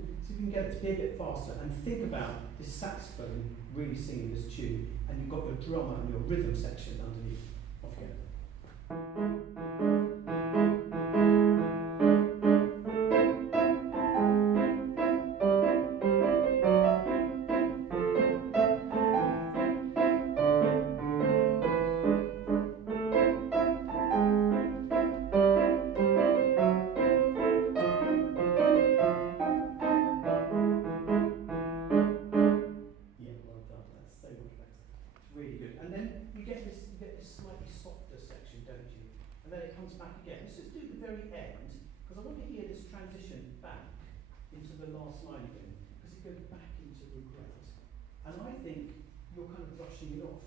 get it to be a bit faster and think about this saxophone really singing this tune, and you've got your drummer and your rhythm section underneath. Off you go. Really good. And then you get this slightly softer section, don't you? And then it comes back again. Let's just do the very end, because I want to hear this transition back into the last line again, because it goes back into regret. And I think you're kind of brushing it off,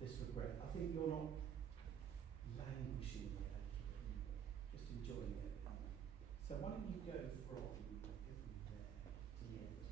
this regret. I think you're not languishing it a little bit anymore, just enjoying it. So why don't you go from there to the end?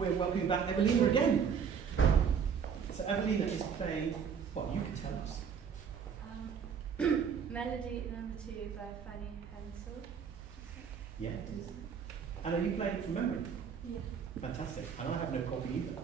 we're welcoming back Evelina again. So Evelina is playing, well, you can tell us. Melody number 2 by Fanny Hensel. Yeah. And are you playing it from memory? Yeah. Fantastic. And I have no copy either.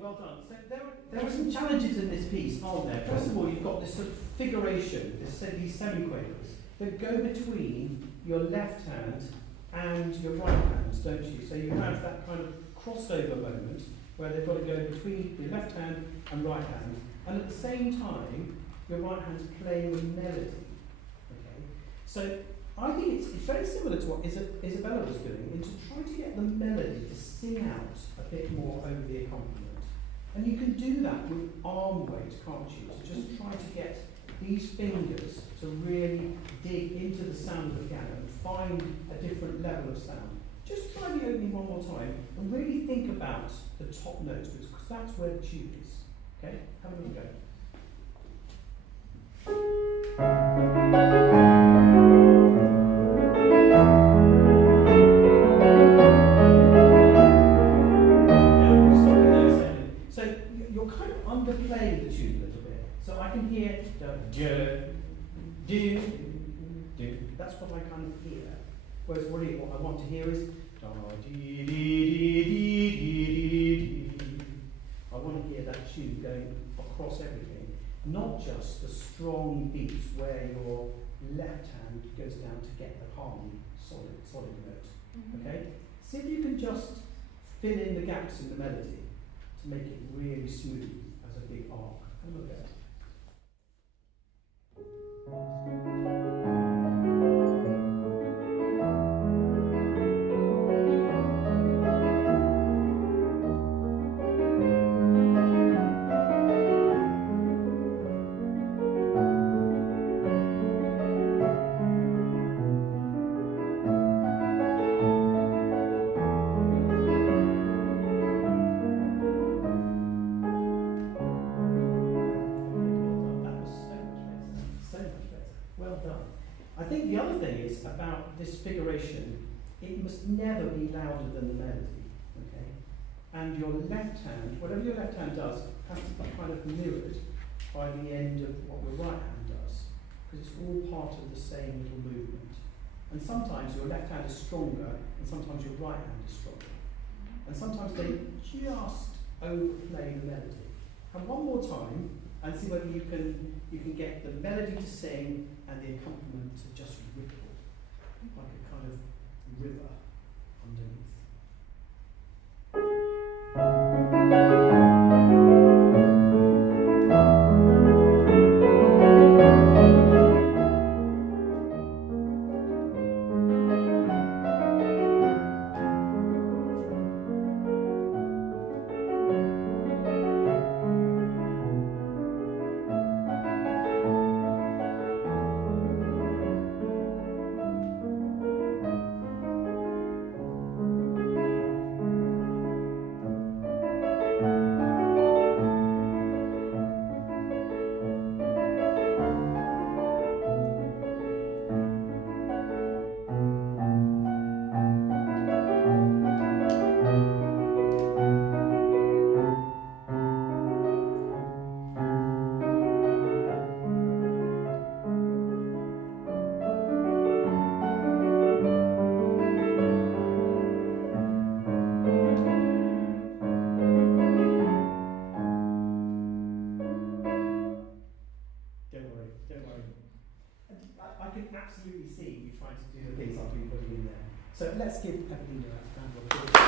Well done. So there are some challenges in this piece, aren't there? First of all, you've got this sort of figuration, these semiquavers that go between your left hand and your right hand, don't you? So you have that kind of crossover moment where they've got to go between your left hand and right hand, and at the same time, your right hand's playing the melody. Okay? So I think it's very similar to what Isabella was doing, in to try to get the melody to sing out a bit more over the accompaniment. And you can do that with arm weight, can't you? To just try to get these fingers to really dig into the sound of the piano and find a different level of sound. Just try the opening one more time and really think about the top notes, because that's where the tune is. Okay? Have a little go. Underplaying the tune a little bit, so I can hear do. That's what I kind of hear. Whereas really what I want to hear is I want to hear that tune going across everything, not just the strong beats where your left hand goes down to get the harmony, solid note. Okay? See if you can just fill in the gaps in the melody to make it really smooth. A big arc. Have a look at it. I think the other thing is about this figuration, it must never be louder than the melody, okay? And your left hand, whatever your left hand does, has to be kind of mirrored by the end of what your right hand does, because it's all part of the same little movement. And sometimes your left hand is stronger, and sometimes your right hand is stronger. And sometimes they just overplay the melody. And one more time, and see whether you can get the melody to sing and the accompaniment to just ripple, like a kind of river underneath. can absolutely see you trying to do the things I've been putting in there. So let's give Evelina a round of applause.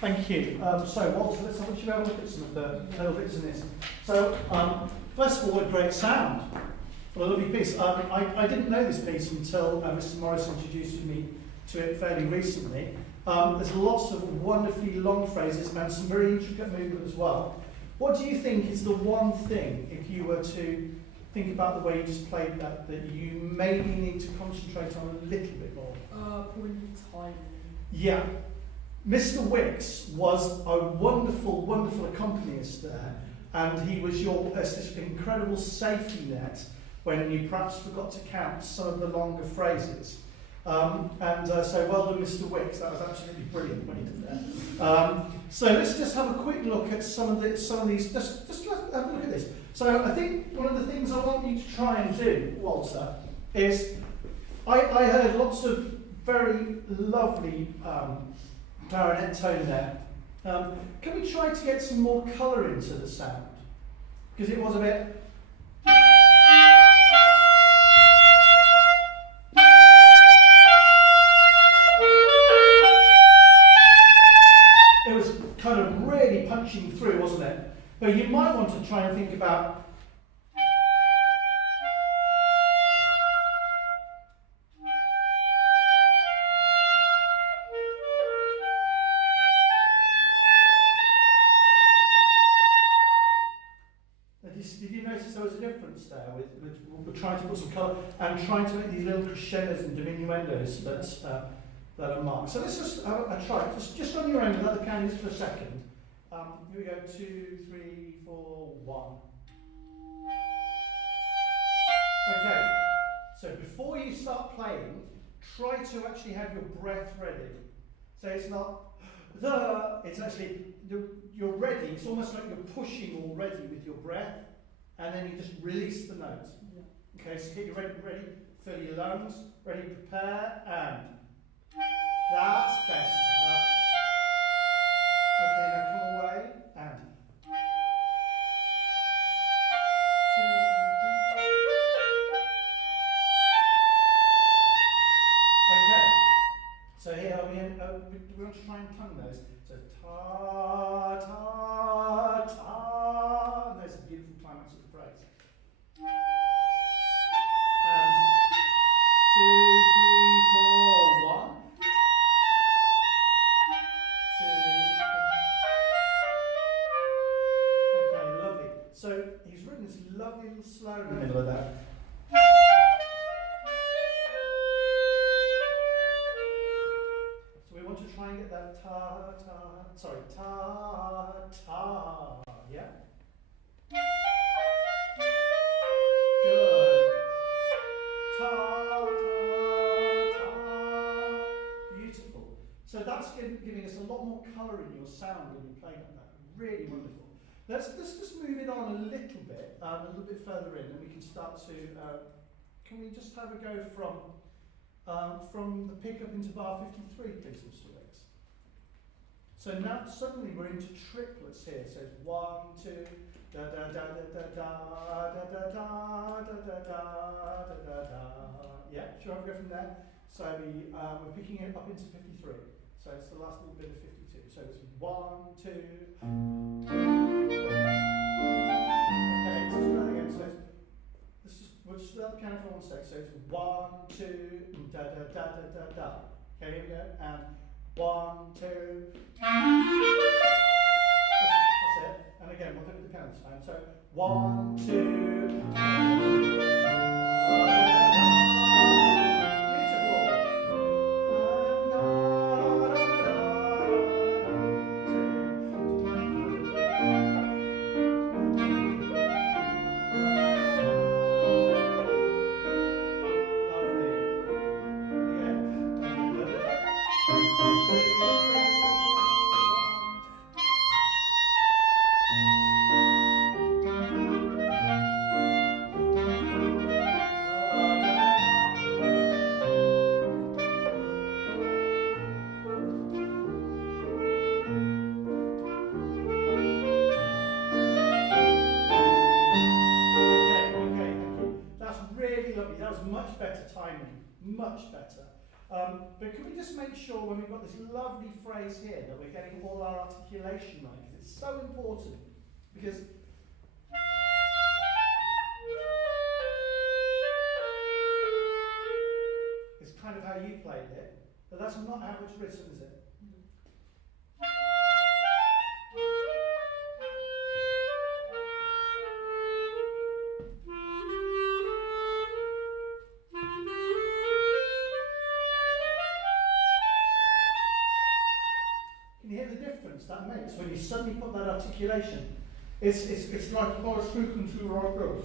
Thank you. So, Walter, let's have a look at some of the little bits in this. So, first of all, what great sound. What a lovely piece. I didn't know this piece until Mr. Morris introduced me to it fairly recently. There's lots of wonderfully long phrases and some very intricate movement as well. What do you think is the one thing, if you were to think about the way you just played that you maybe need to concentrate on a little bit more? Probably timing. Yeah. Mr. Wicks was a wonderful, wonderful accompanist there, and he was this incredible safety net when you perhaps forgot to count some of the longer phrases. So well done, Mr. Wicks. That was absolutely brilliant when you did that. So let's just have a quick look at some of these. Just have a look at this. So I think one of the things I want you to try and do, Walter, is I heard lots of very lovely clarinet tone there. Can we try to get some more colour into the sound? Because it was a bit. It was kind of really punching through, wasn't it? But you might want to try and think about. Did you notice there was a difference there with trying to put some colour and trying to make these little crescendos and diminuendos that are marked. So let's just have a try. Just on your own without the candles for a second. Here we go. 2, 3, 4, 1. Okay. So before you start playing, try to actually have your breath ready. So it's not it's actually you're ready. It's almost like you're pushing already with your breath, and then you just release the note. Yeah. Okay, so get you ready, fill your lungs, ready, prepare, and that's better. Okay, now come away, and 2, 3. Okay, so here we want to try and tongue those. So ta ta ta. And there's a beautiful climax of the phrase. And 2, 3, 4, 1. 2. Okay, lovely. So he's written this lovely little slow in the middle of that. To try and get that ta ta, yeah? Good. Ta ta ta. Beautiful. So that's giving us a lot more colour in your sound when you play like that. Really wonderful. Let's just move it on a little bit further in, and we can start to. Can we just have a go from the pickup into bar 53, please, Mr. Wicks? So now suddenly we're into triplets here. So it's 1, 2, da da da da da da da da da da da da da. Yeah, sure, I'll go from there. So we're picking it up into 53. So it's the last little bit of 52. So it's 1, 2. Okay, so let's try that again. So we'll just let the piano for 1 sec. So it's 1, 2, da da da da da da. Okay, here we go. And 1, 2. That's it. And again, we'll do it with the piano this time. So 1, 2. Much better timing, much better. But can we just make sure when we've got this lovely phrase here that we're getting all our articulation right? Because it's so important. Because it's kind of how you played it, but that's not how it's written, is it? that makes when you suddenly put that articulation. It's like if I was speaking to you like this,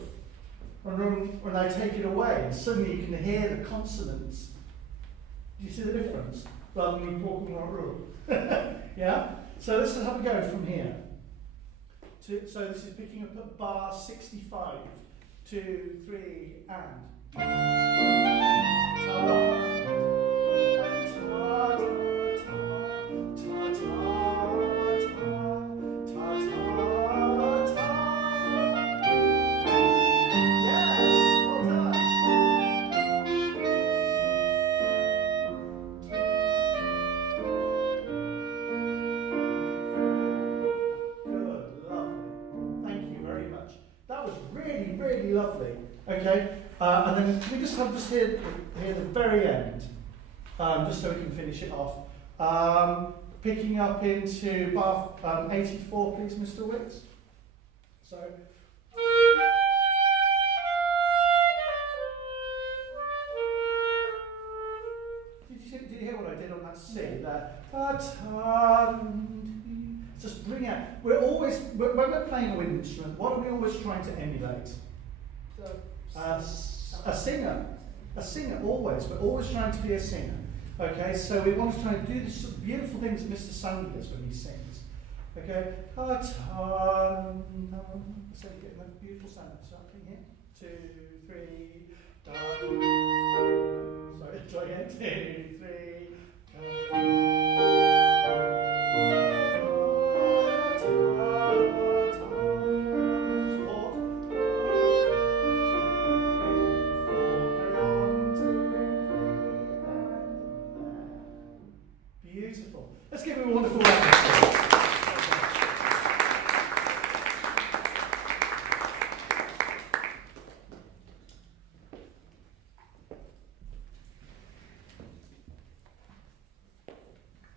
and then when I take it away, and suddenly you can hear the consonants. Do you see the difference? Rather than me talking like this. Yeah? So let's just have a go from here. So this is picking up at bar 65. 2, 3, and. Really lovely. Okay, and then can we just have this here the very end, just so we can finish it off. Picking up into bar 84, please, Mr. Wicks. So. Did you hear what I did on that C? Just bring out. We're always, when we're playing a wind instrument, what are we always trying to emulate? A singer. A singer, always. We're always trying to be a singer. Okay, so we want to try and do the sort of beautiful things that Mr. Sandy does when he sings. Okay, so you get that beautiful sound. Starting here. 2, 3, sorry, try again. 2, 3, Beautiful. Let's give him a wonderful round of applause.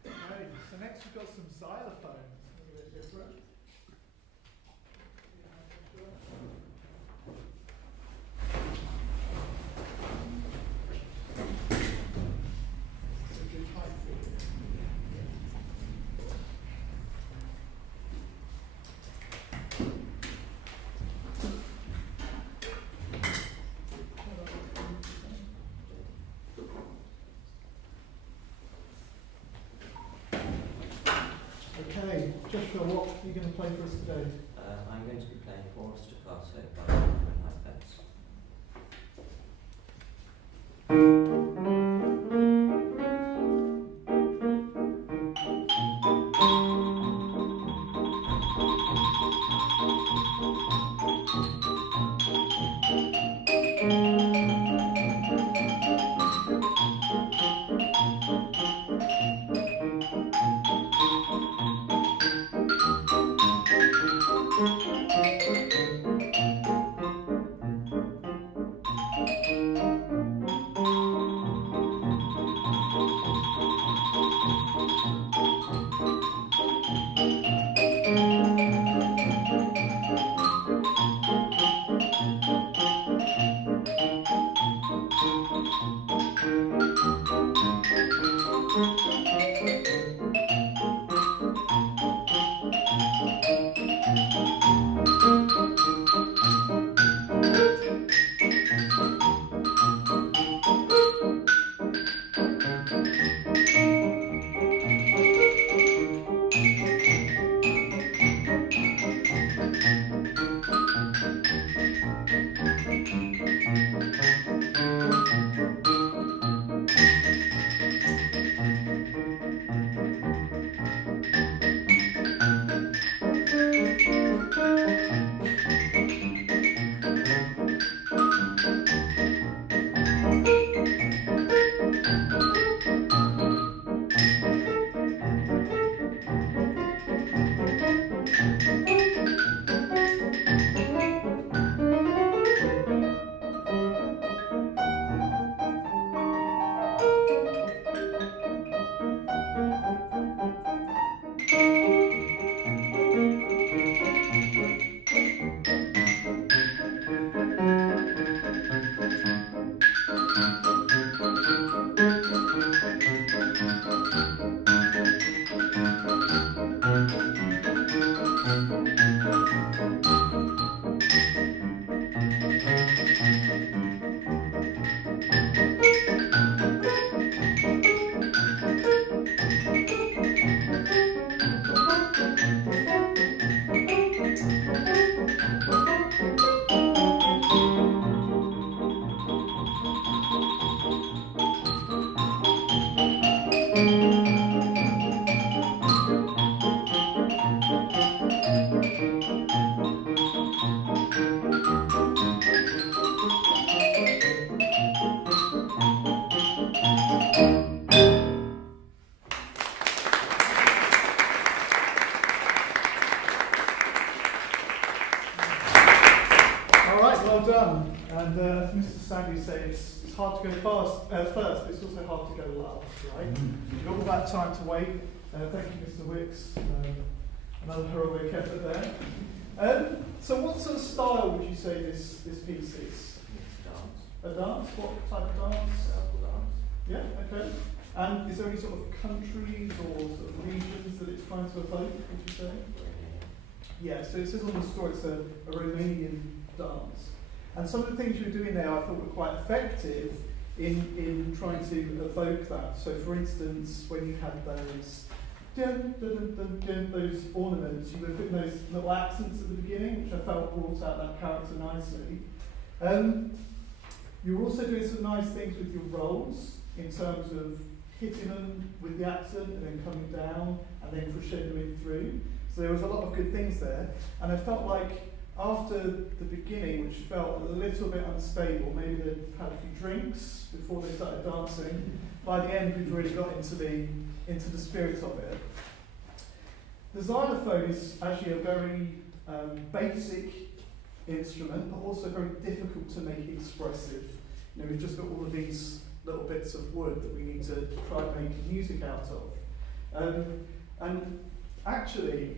Okay, so next we've got some xylophone. A little bit different. Okay, Joshua, what are you going to play for us today? I'm going to be playing Chorus Staccato by Rugby School. well done. And as Mr. Sandy said, it's hard to go first, but it's also hard to go last, right? You've got all that time to wait. Thank you, Mr. Wicks. Another heroic effort there. So what sort of style would you say this piece is? Dance. A dance? What type of dance? Circle dance. Yeah, okay. And is there any sort of countries or sort of regions that it's trying to evoke, would you say? Yeah, so it says on the score it's a Romanian dance. And some of the things you were doing there I thought were quite effective in trying to evoke that. So for instance, when you had those dun, dun, dun, dun, dun, those ornaments, you were putting those little accents at the beginning, which I felt brought out that character nicely. You were also doing some nice things with your rolls in terms of hitting them with the accent and then coming down and then crescendoing through. So there was a lot of good things there. And I felt like after the beginning, which felt a little bit unstable, maybe they'd had a few drinks before they started dancing, by the end we'd really got into the spirit of it. The xylophone is actually a very basic instrument, but also very difficult to make expressive. You know, we've just got all of these little bits of wood that we need to try and make music out of. And actually,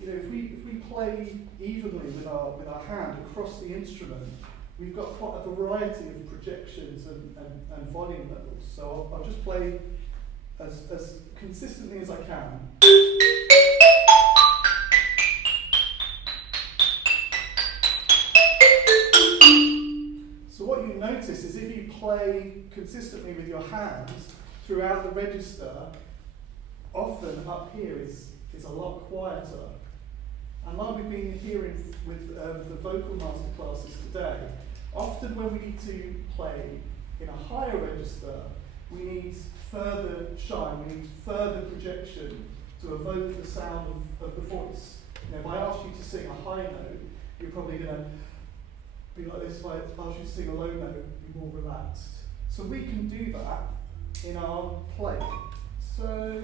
you know, if we play evenly with our hand across the instrument, we've got quite a variety of projections and volume levels. So I'll just play as consistently as I can. So what you notice is if you play consistently with your hands throughout the register, often up here is a lot quieter. And like we've been hearing with the vocal masterclasses today, often when we need to play in a higher register, we need further shine, we need further projection to evoke the sound of the voice. You know, if I ask you to sing a high note, you're probably going to be like this. If I ask you to sing a low note, be more relaxed. So we can do that in our play. So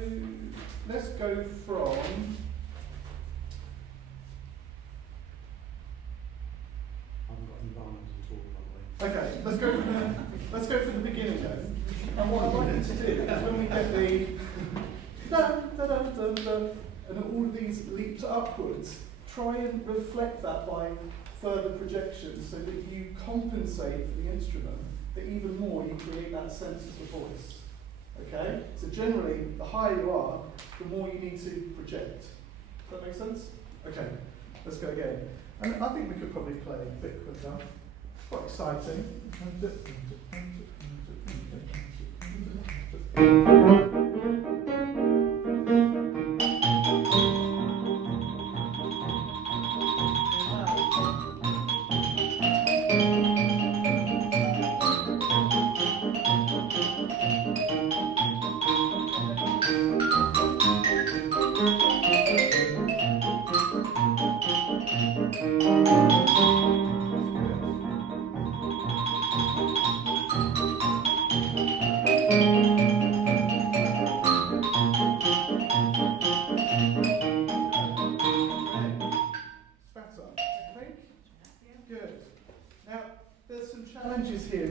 let's go from okay, let's go from the beginning then. And what I'd like you to do is when we get the dun, dun, dun, dun, dun, and all of these leaps upwards, try and reflect that by further projection so that you compensate for the instrument, but even more you create that sense of the voice. Okay? So generally, the higher you are, the more you need to project. Does that make sense? Okay, let's go again. And I think we could probably play a bit quicker. Quite exciting.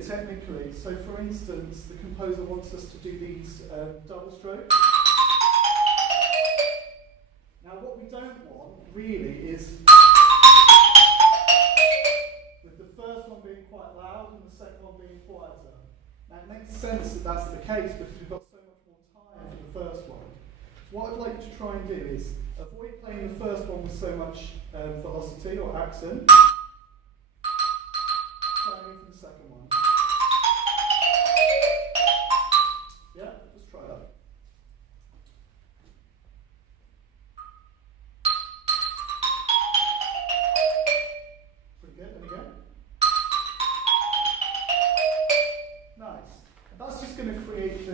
Technically, so for instance, the composer wants us to do these double strokes. Now what we don't want really is with the first one being quite loud and the second one being quieter. Now it makes sense that that's the case because we've got so much more time for the first one. What I'd like to try and do is avoid playing the first one with so much velocity or accent. Try and go for the second one. Yeah, just try that. Pretty good, and again. Nice. That's just going to create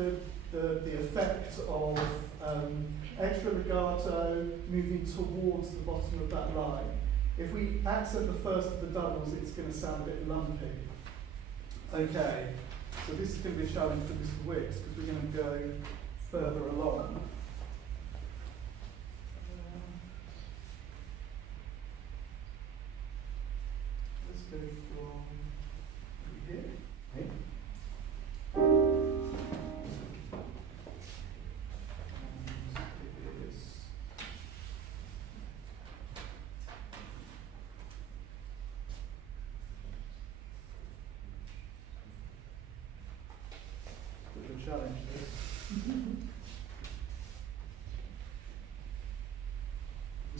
the effect of extra legato moving towards the bottom of that line. If we accent the first of the doubles, it's going to sound a bit lumpy. Okay. So this is going to be a challenge for Mr. Wicks because we're going to go further along. Let's go for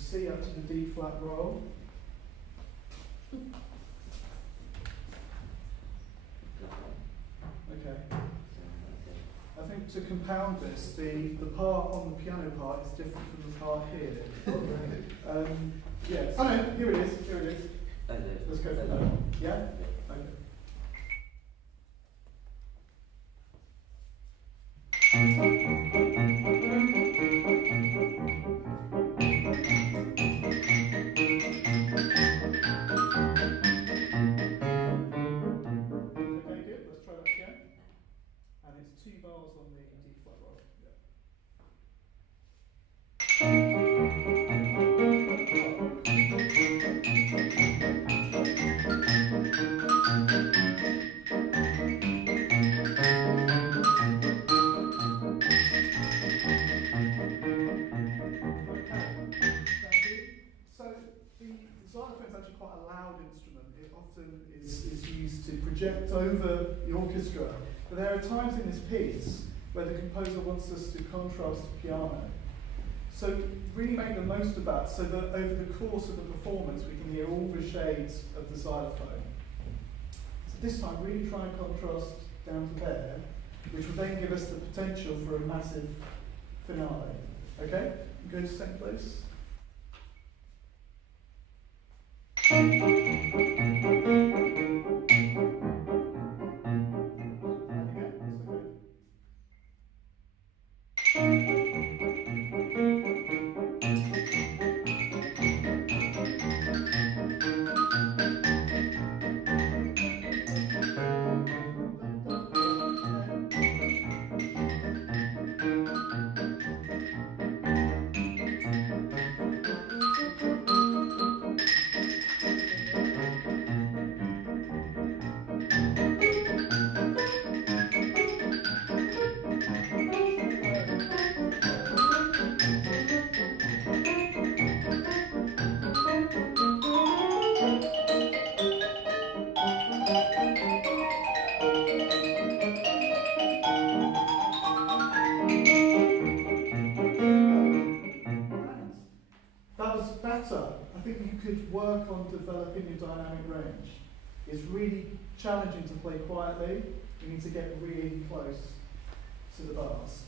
C up to the D flat roll. Okay. I think to compound this, the part on the piano part is different from the part here. Yes. Oh no, here it is. Here it is. Let's go for that. Yeah? Okay. Okay, good. Let's try that again. And it's 2 bars on the D flat roll. Yeah. Xylophone is actually quite a loud instrument. It often is used to project over the orchestra. But there are times in this piece where the composer wants us to contrast the piano. So really make the most of that so that over the course of the performance we can hear all the shades of the xylophone. So this time really try and contrast down to there, which will then give us the potential for a massive finale. Okay? Go to second place. Work on developing your dynamic range. It's really challenging to play quietly. You need to get really close to the bars.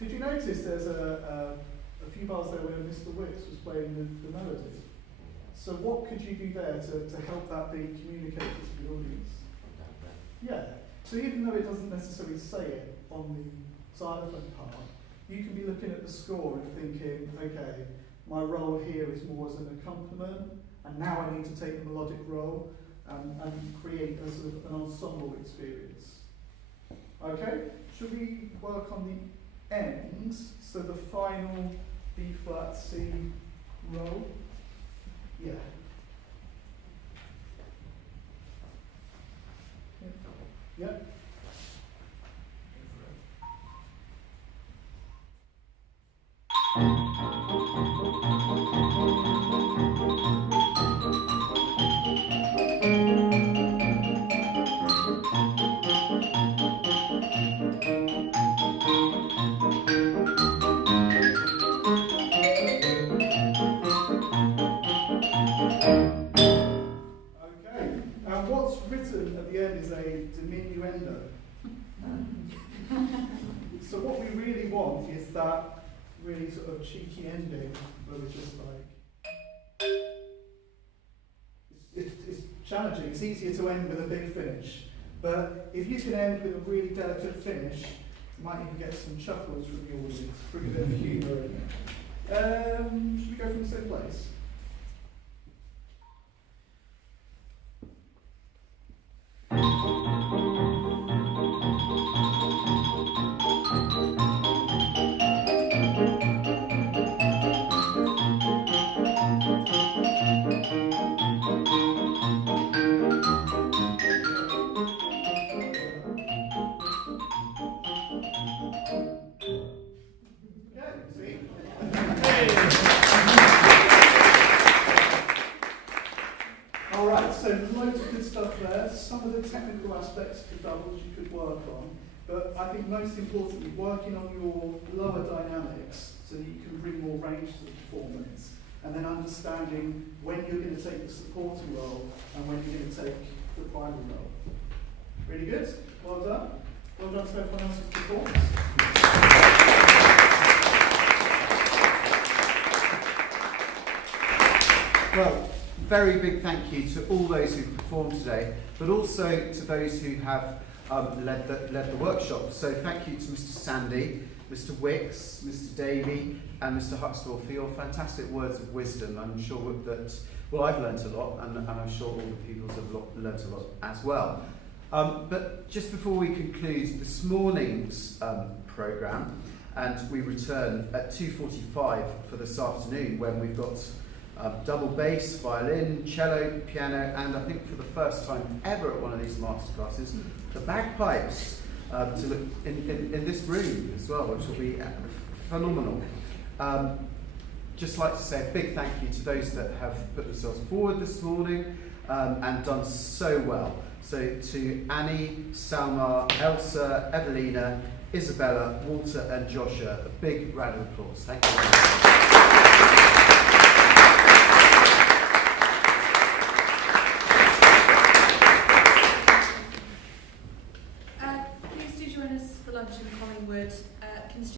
Did you notice there's a few bars there where Mr. Wicks was playing the melody? So what could you do there to help that be communicated to the audience? Yeah. So even though it doesn't necessarily say it on the xylophone part, you can be looking at the score and thinking, okay, my role here is more as an accompaniment, and now I need to take the melodic role and create a sort of an ensemble experience. Okay, should we work on the ends? So the final B flat C roll. Yeah. Yeah. Is a diminuendo. So what we really want is that really sort of cheeky ending where we're just like, it's challenging. It's easier to end with a big finish, but if you can end with a really delicate finish, you might even get some chuckles from the audience, bring a bit of humour in there. Should we go from the same place? Some of the technical aspects to doubles you could work on, but I think most importantly, working on your lower dynamics so that you can bring more range to the performance. and then understanding when you're going to take the supporting role and when you're going to take the primary role. Really good. Well done. Well done to everyone else's performance. Well, very big thank you to all those who performed today, but also to those who have led the workshop. So thank you to Mr. Sandy, Mr. Wicks, Mr. Davey, and Mr. Huxtable for your fantastic words of wisdom. I'm sure that, well, I've learnt a lot, and I'm sure all the pupils have learnt a lot as well. But just before we conclude this morning's programme, and we return at 2:45 for this afternoon, when we've got double bass, violin, cello, piano, and I think for the first time ever at one of these masterclasses, the bagpipes to look in this room as well, which will be phenomenal. Just like to say a big thank you to those that have put themselves forward this morning and done so well. So to Annie, Salma, Elsa, Evelina, Isabella, Walter and Joshua, a big round of applause. Thank you very much.